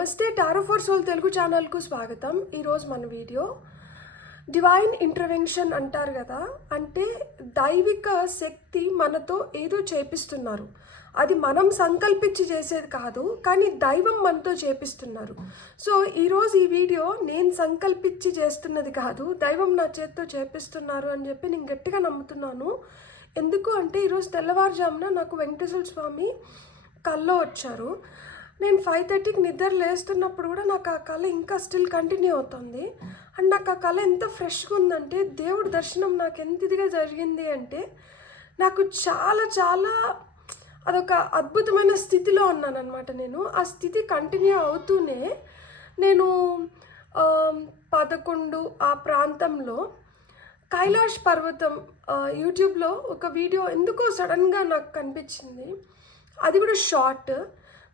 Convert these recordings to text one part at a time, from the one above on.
నమస్తే tarot for soul Telugu ఛానల్కు స్వాగతం. ఈరోజు మన వీడియో డివైన్ ఇంటర్వెన్షన్ అంటారు కదా, అంటే దైవిక శక్తి మనతో ఏదో చేపిస్తున్నారు. అది మనం సంకల్పించి చేసేది కాదు, కానీ దైవం మనతో చేపిస్తున్నారు. సో ఈరోజు ఈ వీడియో నేను సంకల్పించి చేస్తున్నది కాదు, దైవం నా చేతితో చేపిస్తున్నారు అని చెప్పి నేను గట్టిగా నమ్ముతున్నాను. ఎందుకు అంటే ఈరోజు తెల్లవారుజామున నాకు వెంకటేశ్వర స్వామి కల్లో వచ్చారు. నేను 5:30కి నిద్ర లేస్తున్నప్పుడు కూడా నాకు ఆ కళ ఇంకా స్టిల్ కంటిన్యూ అవుతుంది. అండ్ నాకు ఆ కళ ఎంత ఫ్రెష్గా ఉందంటే, దేవుడి దర్శనం నాకు ఎంత ఇదిగా జరిగింది అంటే, నాకు చాలా చాలా అదొక అద్భుతమైన స్థితిలో ఉన్నానన్నమాట. నేను ఆ స్థితి కంటిన్యూ అవుతూనే నేను 11 ఆ ప్రాంతంలో కైలాష్ పర్వతం యూట్యూబ్లో ఒక వీడియో ఎందుకో సడన్గా నాకు కనిపించింది. అది కూడా షార్ట్.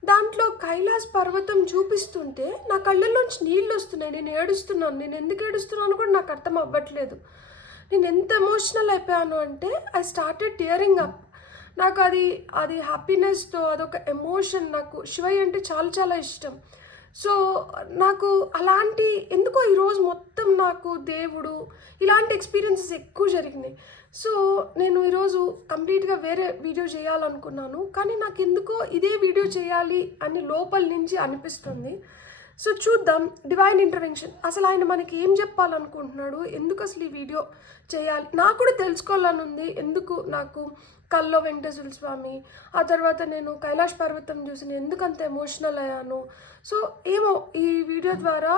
దాంట్లో కైలాస్ పర్వతం చూపిస్తుంటే నా కళ్ళల్లోంచి నీళ్ళు వస్తున్నాయి. నేను ఏడుస్తున్నాను. నేను ఎందుకు ఏడుస్తున్నాను కూడా నాకు అర్థం అవ్వట్లేదు. నేను ఎంత ఎమోషనల్ అయిపోయాను అంటే ఐ స్టార్టెడ్ టియరింగ్ అప్. నాకు అది హ్యాపీనెస్తో అదొక ఎమోషన్. నాకు శివయ్య అంటే చాలా చాలా ఇష్టం. సో నాకు అలాంటి ఎందుకో ఈరోజు మొత్తం నాకు దేవుడు ఇలాంటి ఎక్స్పీరియన్సెస్ ఎక్కువ జరిగినాయి. సో నేను ఈరోజు కంప్లీట్గా వేరే వీడియో చేయాలనుకున్నాను, కానీ నాకు ఎందుకో ఇదే వీడియో చేయాలి అని లోపల నుంచి అనిపిస్తుంది. సో చూద్దాం డివైన్ ఇంటర్వెన్షన్ అసలు ఆయన మనకి ఏం చెప్పాలనుకుంటున్నాడు, ఎందుకు అసలు ఈ వీడియో చేయాలి నాకు కూడా తెలుసుకోవాలని ఉంది. ఎందుకు నాకు కల్లో వెంకటేశ్వర స్వామి, ఆ తర్వాత నేను కైలాష్ పర్వతం చూసి నేను ఎందుకు అంత ఎమోషనల్ అయ్యాను. సో ఏమో ఈ వీడియో ద్వారా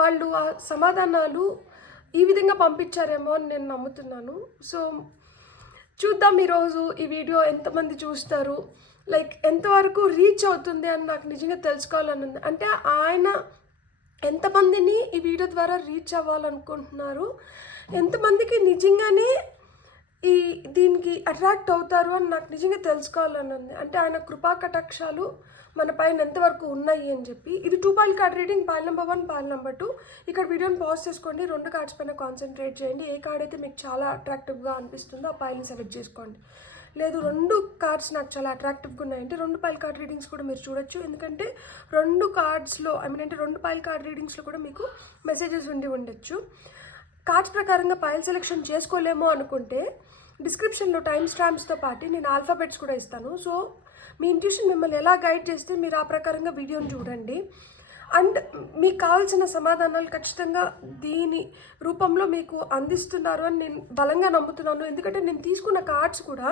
వాళ్ళు ఆ సమాధానాలు ఈ విధంగా పంపించారేమో అని నేను నమ్ముతున్నాను. సో చూద్దాం ఈరోజు ఈ వీడియో ఎంతమంది చూస్తారు, లైక్ ఎంతవరకు రీచ్ అవుతుంది అని నాకు నిజంగా తెలుసుకోవాలని ఉంది. అంటే ఆయన ఎంతమందిని ఈ వీడియో ద్వారా రీచ్ అవ్వాలనుకుంటున్నారు, ఎంతమందికి నిజంగానే దీనికి అట్రాక్ట్ అవుతారు అని నాకు నిజంగా తెలుసుకోవాలని ఉంది. అంటే ఆయన కృపా కటాక్షాలు మన పైన ఎంతవరకు ఉన్నాయి అని చెప్పి. ఇది 2 foil card reading, foil number 1, foil number 2. ఇక్కడ వీడియోని పాజ్ చేసుకోండి, 2 కార్డ్స్ పైన కాన్సన్ట్రేట్ చేయండి. ఏ కార్డ్ అయితే మీకు చాలా అట్రాక్టివ్గా అనిపిస్తుందో ఆ పాయిల్ని సెలెక్ట్ చేసుకోండి. లేదు 2 కార్డ్స్ నాకు చాలా అట్రాక్టివ్గా ఉన్నాయంటే 2 పాయిల్ కార్డ్ రీడింగ్స్ కూడా మీరు చూడొచ్చు. ఎందుకంటే 2 కార్డ్స్లో అంటే 2 పాయిల్ కార్డ్ రీడింగ్స్లో కూడా మీకు మెసేజెస్ ఉండొచ్చు. కార్డ్స్ ప్రకారంగా పాయిల్ సెలెక్షన్ చేసుకోలేమో అనుకుంటే డిస్క్రిప్షన్లో టైం స్టాంప్స్తో పాటు నేను ఆల్ఫాబెట్స్ కూడా ఇస్తాను. సో మీ ఇంట్యూషన్ మిమ్మల్ని ఎలా గైడ్ చేస్తే మీరు ఆ ప్రకారంగా వీడియోని చూడండి. అండ్ మీకు కావాల్సిన సమాధానాలు ఖచ్చితంగా దీని రూపంలో మీకు అందిస్తున్నారు అని నేను బలంగా నమ్ముతున్నాను. ఎందుకంటే నేను తీసుకున్న కార్డ్స్ కూడా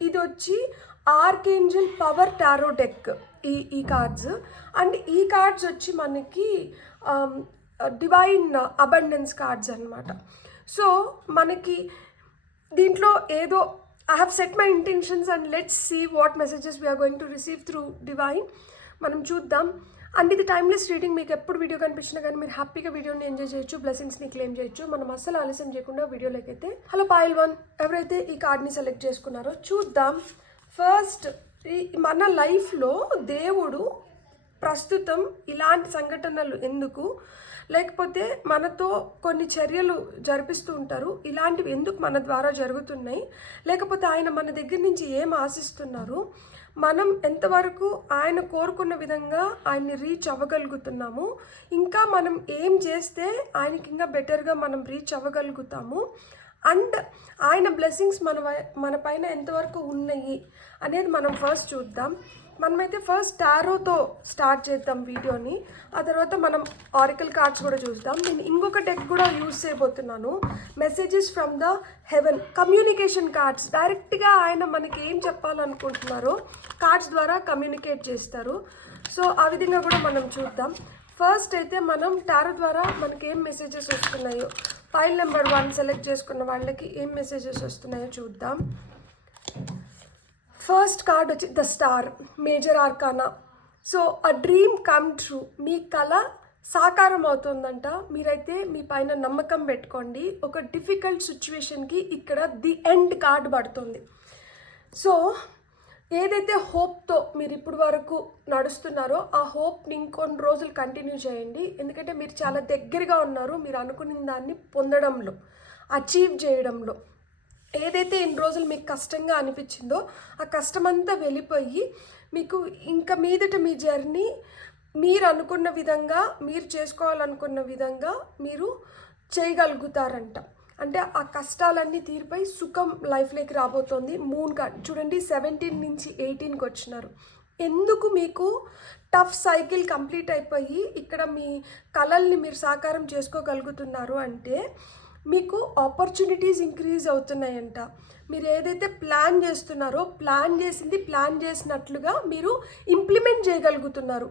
ఇది వచ్చి ఆర్కేంజల్ పవర్ టారో డెక్ ఈ కార్డ్స్. అండ్ ఈ కార్డ్స్ వచ్చి మనకి డివైన్ అబండెన్స్ కార్డ్స్ అన్నమాట. సో మనకి దీంట్లో ఏదో I have set my intentions and let's see what messages we are going to receive through divine. మనం చూద్దాం. అండ్ ఇది టైమ్లెస్ రీడింగ్. మీకు ఎప్పుడు వీడియో కనిపించినా కానీ మీరు హ్యాపీగా వీడియోని ఎంజాయ్ చేయొచ్చు, బ్లెస్సింగ్స్ని క్లెయిమ్ చేయొచ్చు. మనం అస్సలు ఆలస్యం చేయకుండా వీడియోలోకి అయితే హలో పాయిల్ 1 ఎవరైతే ఈ కార్డ్ని సెలెక్ట్ చేసుకున్నారో చూద్దాం. ఫస్ట్ మన లైఫ్లో దేవుడు ప్రస్తుతం ఇలాంటి సంఘటనలు ఎందుకు, లేకపోతే మనతో కొన్ని చర్యలు జరిపిస్తూ ఉంటారు, ఇలాంటివి ఎందుకు మన ద్వారా జరుగుతున్నాయి, లేకపోతే ఆయన మన దగ్గర నుంచి ఏం ఆశిస్తున్నారు, మనం ఎంతవరకు ఆయన కోరుకున్న విధంగా ఆయన్ని రీచ్ అవ్వగలుగుతున్నాము, ఇంకా మనం ఏం చేస్తే ఆయనకి ఇంకా బెటర్గా మనం రీచ్ అవ్వగలుగుతాము, అండ్ ఆయన బ్లెస్సింగ్స్ మన పైన ఎంతవరకు ఉన్నాయి అనేది మనం ఫస్ట్ చూద్దాం. మనమైతే ఫస్ట్ టారోతో స్టార్ట్ చేద్దాం వీడియోని. ఆ తర్వాత మనం ఆరికల్ కార్డ్స్ కూడా చూద్దాం. నేను ఇంకొక డెక్ కూడా యూజ్ చేయబోతున్నాను, messages from the heaven, communication cards. డైరెక్ట్గా ఆయన మనకి ఏం చెప్పాలనుకుంటున్నారో కార్డ్స్ ద్వారా కమ్యూనికేట్ చేస్తారు. సో ఆ విధంగా కూడా మనం చూద్దాం. ఫస్ట్ అయితే మనం టారో ద్వారా మనకి ఏం మెసేజెస్ వస్తున్నాయో, ఫైల్ నెంబర్ 1 సెలెక్ట్ చేసుకున్న వాళ్ళకి ఏం మెసేజెస్ వస్తున్నాయో చూద్దాం. ఫస్ట్ కార్డ్ వచ్చి the star, major arcana. So a dream come true, మీ కళ సాకారం అవుతుందంట. మీరైతే మీ పైన నమ్మకం పెట్టుకోండి. ఒక డిఫికల్ట్ సిచ్యువేషన్కి ఇక్కడ ది ఎండ్ కార్డ్ పడుతుంది. సో ఏదైతే హోప్తో మీరు ఇప్పుడు వరకు నడుస్తున్నారో ఆ హోప్ని ఇంకొన్ని రోజులు కంటిన్యూ చేయండి. ఎందుకంటే మీరు చాలా దగ్గరగా ఉన్నారు మీరు అనుకున్న దాన్ని పొందడంలో, అచీవ్ చేయడంలో. ఏదైతే ఇన్ని రోజులు మీకు కష్టంగా అనిపించిందో ఆ కష్టమంతా వెళ్ళిపోయి మీకు ఇంకా మీదట మీ జర్నీ మీరు అనుకున్న విధంగా, మీరు చేసుకోవాలనుకున్న విధంగా మీరు చేయగలుగుతారంట. అంటే ఆ కష్టాలన్నీ తీరిపోయి సుఖం లైఫ్లోకి రాబోతోంది. మూన్ కార్డ్ చూడండి, 17 నుంచి 18కి వచ్చినారు. ఎందుకు మీకు టఫ్ సైకిల్ కంప్లీట్ అయిపోయి ఇక్కడ మీ కలల్ని మీరు సాకారం చేసుకోగలుగుతున్నారు అంటే మీకు ఆపర్చునిటీస్ ఇంక్రీజ్ అవుతున్నాయంట. మీరు ఏదైతే ప్లాన్ చేస్తున్నారో ప్లాన్ చేసినట్లుగా మీరు ఇంప్లిమెంట్ చేయగలుగుతున్నారు.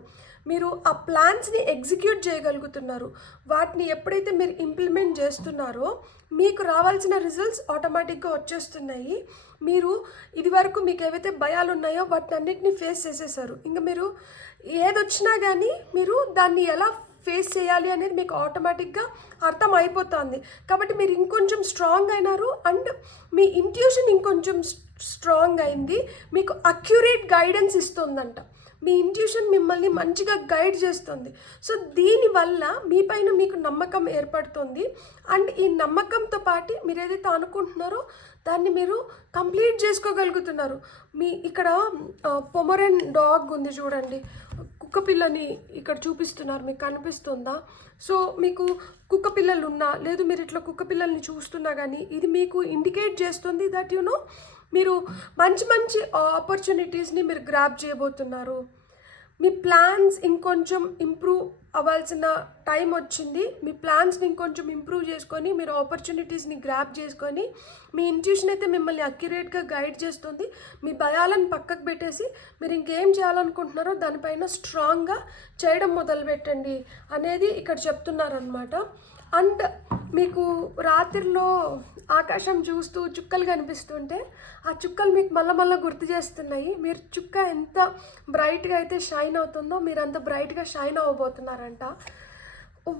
మీరు ఆ ప్లాన్స్ని ఎగ్జిక్యూట్ చేయగలుగుతున్నారు. వాటిని ఎప్పుడైతే మీరు ఇంప్లిమెంట్ చేస్తున్నారో మీకు రావాల్సిన రిజల్ట్స్ ఆటోమేటిక్గా వచ్చేస్తున్నాయి. మీరు ఇదివరకు మీకు ఏవైతే భయాలు ఉన్నాయో వాటిని అన్నిటినీ ఫేస్ చేసేసారు. ఇంకా మీరు ఏదొచ్చినా కానీ మీరు దాన్ని ఎలా ఫేస్ చేయాలి అనేది మీకు ఆటోమేటిక్గా అర్థం అయిపోతుంది. కాబట్టి మీరు ఇంకొంచెం స్ట్రాంగ్ అయినారు అండ్ మీ ఇంట్యూషన్ ఇంకొంచెం స్ట్రాంగ్ అయింది. మీకు అక్యురేట్ గైడెన్స్ ఇస్తుందంట. మీ ఇంట్యూషన్ మిమ్మల్ని మంచిగా గైడ్ చేస్తుంది. సో దీనివల్ల మీ పైన మీకు నమ్మకం ఏర్పడుతుంది. అండ్ ఈ నమ్మకంతో పాటు మీరు ఏదైతే అనుకుంటున్నారో దాన్ని మీరు కంప్లీట్ చేసుకోగలుగుతున్నారు. మీ ఇక్కడ పొమరెన్ డాగ్ ఉంది చూడండి, కుక్క పిల్లని ఇక్కడ చూపిస్తున్నారు, మీకు కనిపిస్తుందా? సో మీకు కుక్క పిల్లలు ఉన్నా లేదు మీరు ఇట్లా కుక్క పిల్లల్ని చూస్తున్నా కానీ ఇది మీకు ఇండికేట్ చేస్తుంది దట్ మీరు మంచి మంచి ఆపర్చునిటీస్ని మీరు గ్రాబ్ చేయబోతున్నారు. మీ ప్లాన్స్ ఇంకొంచెం ఇంప్రూవ్ అవ్వాల్సిన టైం వచ్చింది. మీ ప్లాన్స్ని ఇంకొంచెం ఇంప్రూవ్ చేసుకొని మీరు ఆపర్చునిటీస్ని గ్రాబ్ చేసుకొని మీ ఇంట్యూషన్ అయితే మిమ్మల్ని అక్యురేట్గా గైడ్ చేస్తుంది. మీ భయాలను పక్కకు పెట్టేసి మీరు ఇంకేం చేయాలనుకుంటున్నారో దానిపైన స్ట్రాంగ్గా చేయడం మొదలుపెట్టండి అనేది ఇక్కడ చెప్తున్నారనమాట. అండ్ మీకు రాత్రిలో ఆకాశం చూస్తూ చుక్కలు కనిపిస్తుంటే ఆ చుక్కలు మీకు మళ్ళీ గుర్తు చేస్తున్నాయి. మీరు చుక్క ఎంత బ్రైట్గా అయితే షైన్ అవుతుందో మీరు అంత బ్రైట్గా షైన్ అవ్వబోతున్నారంట.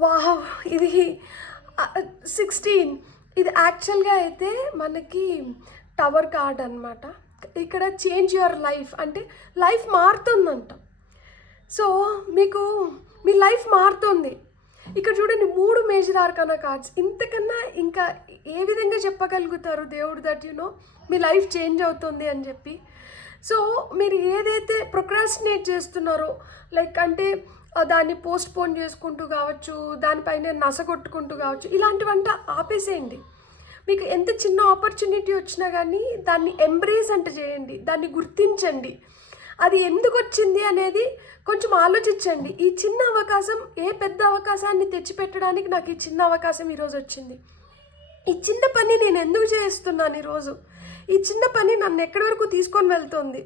వావ్, ఇది 16. ఇది యాక్చువల్గా అయితే మనకి టవర్ కార్డ్ అనమాట. ఇక్కడ చేంజ్ యువర్ లైఫ్ అంటే లైఫ్ మారుతుందంట. సో మీకు మీ లైఫ్ మారుతుంది. ఇక్కడ చూడండి 3 మేజర్ ఆర్కానా కార్డ్స్. ఇంతకన్నా ఇంకా ఏ విధంగా చెప్పగలుగుతారు దేవుడు దట్ మీ లైఫ్ చేంజ్ అవుతుంది అని చెప్పి. సో మీరు ఏదైతే ప్రొక్రాస్టినేట్ చేస్తున్నారో లైక్ అంటే దాన్ని పోస్ట్పోన్ చేసుకుంటూ కావచ్చు, దానిపైన నసగొట్టుకుంటూ కావచ్చు, ఇలాంటివంతా ఆపేసేయండి. మీకు ఎంత చిన్న ఆపర్చునిటీ వచ్చినా కానీ దాన్ని ఎంబ్రేస్ అంటే చేయండి, దాన్ని గుర్తించండి. అది ఎందుకు వచ్చింది అనేది కొంచెం ఆలోచించండి. ఈ చిన్న అవకాశం ఏ పెద్ద అవకాశాన్ని తెచ్చిపెట్టడానికి నాకు ఈ చిన్న అవకాశం ఈరోజు వచ్చింది. ఈ చిన్న పని నేను ఎందుకు చేస్తున్నాను ఈరోజు? ఈ చిన్న పని నన్ను ఎక్కడి వరకు తీసుకొని వెళ్తుంది?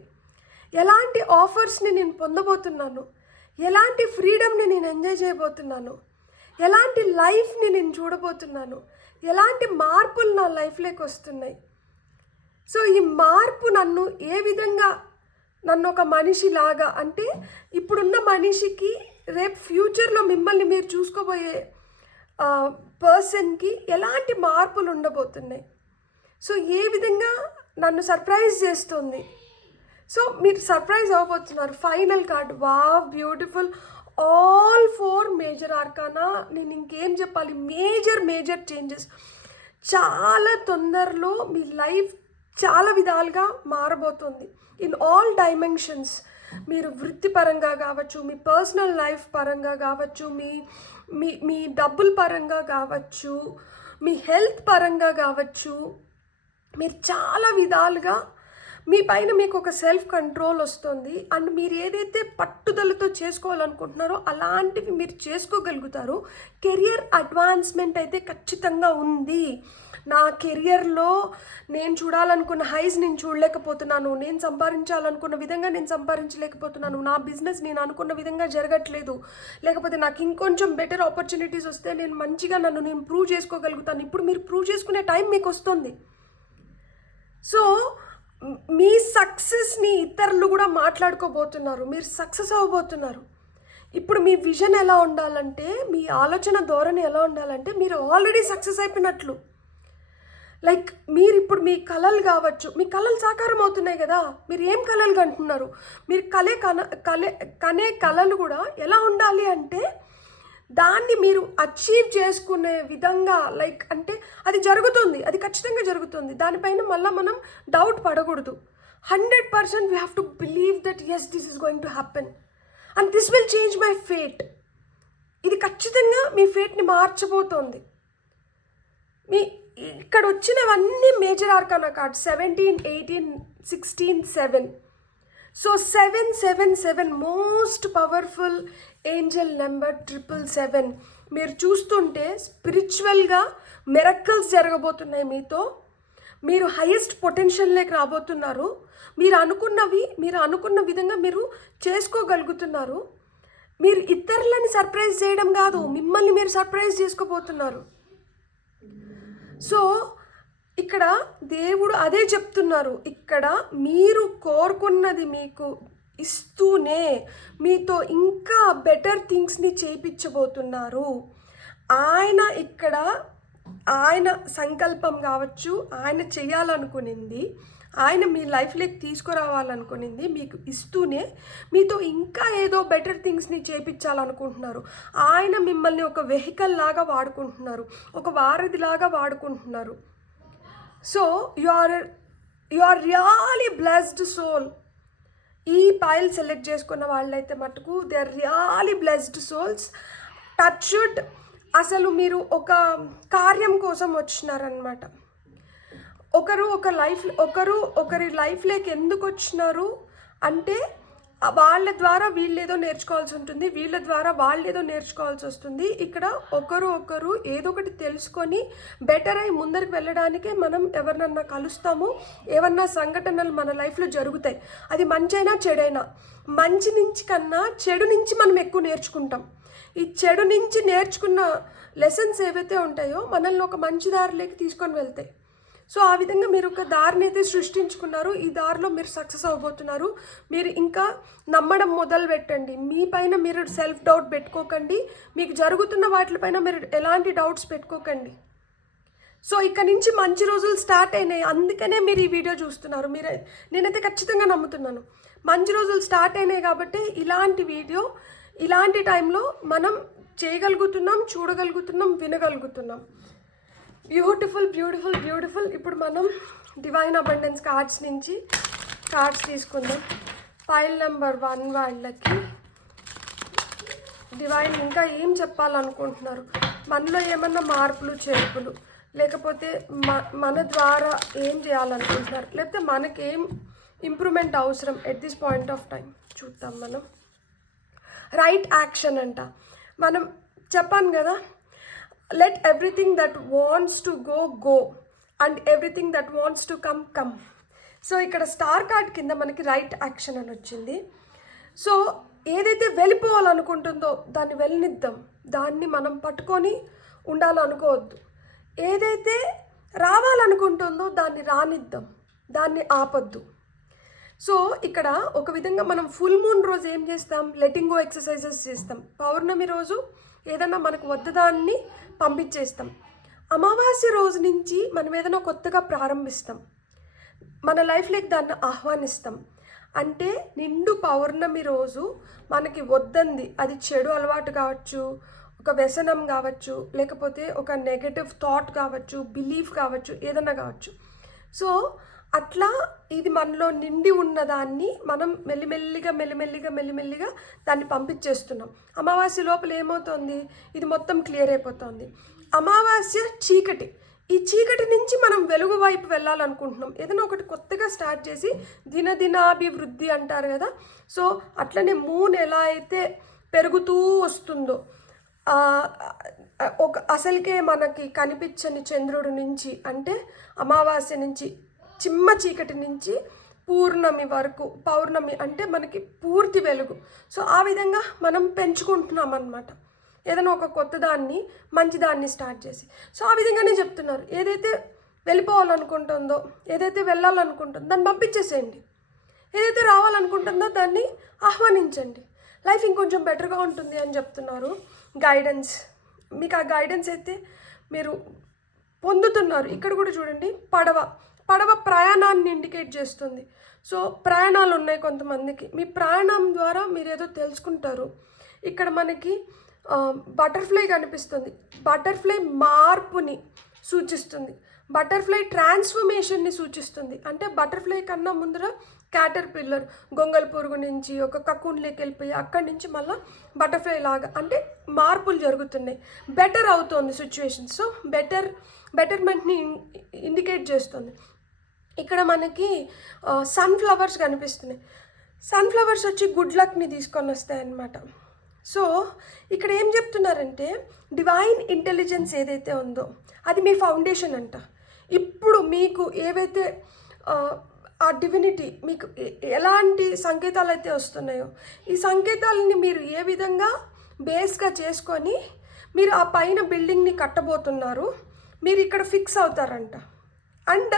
ఎలాంటి ఆఫర్స్ని నేను పొందబోతున్నాను? ఎలాంటి ఫ్రీడమ్ని నేను ఎంజాయ్ చేయబోతున్నాను? ఎలాంటి లైఫ్ని నేను చూడబోతున్నాను? ఎలాంటి మార్పులు నా లైఫ్లోకి వస్తున్నాయి? సో ఈ మార్పు నన్ను ఏ విధంగా నన్ను ఒక మనిషిలాగా అంటే ఇప్పుడున్న మనిషికి రేపు ఫ్యూచర్లో మిమ్మల్ని మీరు చూసుకోబోయే పర్సన్కి ఎలాంటి మార్పులు ఉండబోతున్నాయి? సో ఏ విధంగా నన్ను సర్ప్రైజ్ చేస్తుంది? సో మీరు సర్ప్రైజ్ అవ్వబోతున్నారు. Final card, wow, beautiful. All 4 major arcana. నేను ఇంకేం చెప్పాలి? Major changes. చాలా తొందరలో మీ లైఫ్ చాలా విధాలుగా మారబోతుంది ఇన్ ఆల్ డైమెన్షన్స్. మీరు వృత్తిపరంగా కావచ్చు, మీ పర్సనల్ లైఫ్ పరంగా కావచ్చు, మీ మీ మీ డబ్బుల పరంగా కావచ్చు, మీ హెల్త్ పరంగా కావచ్చు, మీరు చాలా విధాలుగా మీ పైన మీకు ఒక సెల్ఫ్ కంట్రోల్ వస్తుంది. అండ్ మీరు ఏదైతే పట్టుదలతో చేసుకోవాలనుకుంటున్నారో అలాంటివి మీరు చేసుకోగలుగుతారు. కెరియర్ అడ్వాన్స్మెంట్ అయితే ఖచ్చితంగా ఉంది. నా కెరియర్లో నేను చూడాలనుకున్న హైస్ నేను చూడలేకపోతున్నాను, నేను సంపాదించాలనుకున్న విధంగా నేను సంపాదించలేకపోతున్నాను, నా బిజినెస్ నేను అనుకున్న విధంగా జరగట్లేదు, లేకపోతే నాకు ఇంకొంచెం బెటర్ ఆపర్చునిటీస్ వస్తే నేను మంచిగా నన్ను నేను ప్రూవ్ చేసుకోగలుగుతాను. ఇప్పుడు మీరు ప్రూవ్ చేసుకునే టైం మీకు వస్తుంది. సో మీ సక్సెస్ని ఇతరులు కూడా మాట్లాడుకోబోతున్నారు. మీరు సక్సెస్ అవ్వబోతున్నారు. ఇప్పుడు మీ విజన్ ఎలా ఉండాలంటే, మీ ఆలోచన ధోరణి ఎలా ఉండాలంటే మీరు ఆల్రెడీ సక్సెస్ అయిపోయినట్లు. లైక్ మీరు ఇప్పుడు మీ కళలు కావచ్చు, మీ కళలు సాకారం అవుతున్నాయి కదా. మీరు ఏం కళలు కంటున్నారు? మీరు కనే కళలు కూడా ఎలా ఉండాలి అంటే దాన్ని మీరు అచీవ్ చేసుకునే విధంగా లైక్ అంటే అది జరుగుతుంది, అది ఖచ్చితంగా జరుగుతుంది. దానిపైన మళ్ళీ మనం డౌట్ పడకూడదు. 100% we have to believe that yes this is going to happen. And this will change my fate. ఇది ఖచ్చితంగా మీ ఫేట్ని మార్చబోతోంది. మీ ఇక్కడ వచ్చినవన్నీ major arcana cards 17, 18, 16, 7. So 777 most powerful angel number 777. మీరు చూస్తుంటే స్పిరిచువల్గా మిరకల్స్ జరగబోతున్నాయి మీతో. మీరు హైయెస్ట్ పొటెన్షియల్లోకి రాబోతున్నారు. మీరు అనుకున్న విధంగా మీరు చేసుకోగలుగుతున్నారు. మీరు ఇతరులని సర్ప్రైజ్ చేయడం కాదు, మిమ్మల్ని మీరు సర్ప్రైజ్ చేసుకోబోతున్నారు. సో ఇక్కడ దేవుడు అదే చెప్తున్నారు. ఇక్కడ మీరు కోరుకున్నది మీకు ఇస్తూనే మీతో ఇంకా బెటర్ థింగ్స్ని చేయించబోతున్నారు. ఆయన సంకల్పం కావచ్చు, ఆయన చేయాలనుకునింది, ఆయన మీ లైఫ్లోకి తీసుకురావాలనుకునింది మీకు ఇస్తూనే మీతో ఇంకా ఏదో బెటర్ థింగ్స్ని చేయించాలనుకుంటున్నారు. ఆయన మిమ్మల్ని ఒక వెహికల్ లాగా వాడుకుంటున్నారు, ఒక వారధిలాగా వాడుకుంటున్నారు. So you are really blessed soul. ఈ పైల్ సెలెక్ట్ చేసుకున్న వాళ్ళైతే మటుకు they are really blessed souls. Touched. అసలు మీరు ఒక కార్యం కోసం వచ్చినారనమాట. ఒకరి లైఫ్లోకి ఎందుకు వచ్చినారు అంటే వాళ్ళ ద్వారా వీళ్ళేదో నేర్చుకోవాల్సి ఉంటుంది, వీళ్ళ ద్వారా వాళ్ళేదో నేర్చుకోవాల్సి వస్తుంది. ఇక్కడ ఒకరు ఏదో ఒకటి తెలుసుకొని బెటర్ అయి ముందరికి వెళ్ళడానికే మనం ఎవరినన్నా కలుస్తాము. ఏమన్నా సంఘటనలు మన లైఫ్లో జరుగుతాయి. అది మంచైనా చెడైనా, మంచి నుంచి కన్నా చెడు నుంచి మనం ఎక్కువ నేర్చుకుంటాం. ఈ చెడు నుంచి నేర్చుకున్న లెసన్స్ ఏవైతే ఉంటాయో మనల్ని ఒక మంచి దారిలోకి తీసుకొని వెళ్తాయి. సో ఆ విధంగా మీరు ఒక దారిని అయితే సృష్టించుకున్నారు. ఈ దారిలో మీరు సక్సెస్ అవ్వబోతున్నారు. మీరు ఇంకా నమ్మడం మొదలు పెట్టండి. మీ పైన మీరు సెల్ఫ్ డౌట్ పెట్టుకోకండి. మీకు జరుగుతున్న వాటిపైన మీరు ఎలాంటి డౌట్స్ పెట్టుకోకండి. సో ఇక్కడ నుంచి మంచి రోజులు స్టార్ట్ అయినాయి. అందుకనే మీరు ఈ వీడియో చూస్తున్నారు. నేనైతే ఖచ్చితంగా నమ్ముతున్నాను మంచి రోజులు స్టార్ట్ అయినాయి కాబట్టి ఇలాంటి వీడియో ఇలాంటి టైంలో మనం చేయగలుగుతున్నాం, చూడగలుగుతున్నాం, వినగలుగుతున్నాం. Beautiful beautiful beautiful. ఇప్పుడు మనం డివైన్ అబండెన్స్ కార్డ్స్ నుంచి కార్డ్స్ తీసుకుందాం. ఫైల్ నెంబర్ 1 వాళ్ళకి డివైన్ ఇంకా ఏం చెప్పాలనుకుంటున్నారు, మనలో ఏమన్నా మార్పులు చేర్పులు, లేకపోతే మన ద్వారా ఏం చేయాలనుకుంటున్నారు, లేకపోతే మనకేం ఇంప్రూవ్మెంట్ అవసరం at this point of time చూద్దాం. మనం రైట్ యాక్షన్ అంట. మనం చెప్పాను కదా, let everything that wants to go and everything that wants to come. So ఇక్కడ స్టార్ కార్డ్ కింద మనకి రైట్ యాక్షన్ అని వచ్చింది. సో ఏదైతే వెళ్ళిపోవాలనుకుంటుందో దాన్ని వెళ్ళనిద్దాం, దాన్ని మనం పట్టుకొని ఉండాలనుకోవద్దు. ఏదైతే రావాలనుకుంటుందో దాన్ని రానిద్దాం, దాన్ని ఆపొద్దు. సో ఇక్కడ ఒక విధంగా మనం ఫుల్ మూన్ రోజు ఏం చేస్తాం, లెటింగ్ గో ఎక్సర్సైజెస్ చేస్తాం. పౌర్ణమి రోజు ఏదన్నా మనకు వద్దదాన్ని పంపించేస్తాం. అమావాస్య రోజు నుంచి మనం ఏదైనా కొత్తగా ప్రారంభిస్తాం, మన లైఫ్లోకి దాన్ని ఆహ్వానిస్తాం. అంటే నిండు పౌర్ణమి రోజు మనకి వద్దంది, అది చెడు అలవాటు కావచ్చు, ఒక వ్యసనం కావచ్చు, లేకపోతే ఒక నెగటివ్ థాట్ కావచ్చు, బిలీఫ్ కావచ్చు, ఏదన్నా కావచ్చు. సో అట్లా ఇది మనలో నిండి ఉన్నదాన్ని మనం మెల్లిమెల్లిగా దాన్ని పంపించేస్తున్నాం. అమావాస్య లోపల ఏమవుతుంది, ఇది మొత్తం క్లియర్ అయిపోతుంది. అమావాస్య చీకటి, ఈ చీకటి నుంచి మనం వెలుగు వైపు వెళ్ళాలనుకుంటున్నాం. ఏదైనా ఒకటి కొత్తగా స్టార్ట్ చేసి దినాభివృద్ధి అంటారు కదా. సో అట్లనే మూన్ ఎలా అయితే పెరుగుతూ వస్తుందో, అసలుకే మనకి కనిపించని చంద్రుడి నుంచి, అంటే అమావాస్య నుంచి, చిమ్మ చీకటి నుంచి పూర్ణమి వరకు, పౌర్ణమి అంటే మనకి పూర్తి వెలుగు. సో ఆ విధంగా మనం పెంచుకుంటున్నాం అన్నమాట, ఏదైనా ఒక కొత్త దాన్ని, మంచి దాన్ని స్టార్ట్ చేసి. సో ఆ విధంగానే చెప్తున్నారు, ఏదైతే వెళ్ళిపోవాలనుకుంటుందో, ఏదైతే వెళ్ళాలనుకుంటుందో దాన్ని పంపించేసేయండి, ఏదైతే రావాలనుకుంటుందో దాన్ని ఆహ్వానించండి. లైఫ్ ఇంకొంచెం బెటర్గా ఉంటుంది అని చెప్తున్నారు. గైడెన్స్, మీకు ఆ గైడెన్స్ అయితే మీరు పొందుతున్నారు. ఇక్కడ కూడా చూడండి, పడవ ప్రయాణాన్ని ఇండికేట్ చేస్తుంది. సో ప్రయాణాలు ఉన్నాయి కొంతమందికి, మీ ప్రయాణం ద్వారా మీరు ఏదో తెలుసుకుంటారు. ఇక్కడ మనకి బటర్ఫ్లై కనిపిస్తుంది. బటర్ఫ్లై మార్పుని సూచిస్తుంది, బటర్ఫ్లై ట్రాన్స్ఫర్మేషన్ని సూచిస్తుంది. అంటే బటర్ఫ్లై కన్నా ముందర క్యాటర్ పిల్లర్ గొంగల్ పురుగు నుంచి ఒక కక్కున్లోకి వెళ్ళిపోయి అక్కడి నుంచి మళ్ళీ బటర్ఫ్లై లాగా అంటే మార్పులు జరుగుతున్నాయి, బెటర్ అవుతుంది సిచ్యువేషన్. సో బెటర్మెంట్ని ఇండికేట్ చేస్తుంది. ఇక్కడ మనకి సన్ఫ్లవర్స్ కనిపిస్తున్నాయి. సన్ఫ్లవర్స్ వచ్చి గుడ్ లక్ని తీసుకొని వస్తాయి అన్నమాట. సో ఇక్కడ ఏం చెప్తున్నారంటే డివైన్ ఇంటెలిజెన్స్ ఏదైతే ఉందో అది మీ ఫౌండేషన్ అంట. ఇప్పుడు మీకు ఏవైతే ఆ డివినిటీ మీకు ఎలాంటి సంకేతాలు అయితే వస్తున్నాయో ఈ సంకేతాలని మీరు ఏ విధంగా బేస్గా చేసుకొని మీరు ఆ పైన బిల్డింగ్ని కట్టబోతున్నారు, మీరు ఇక్కడ ఫిక్స్ అవుతారంట. అండ్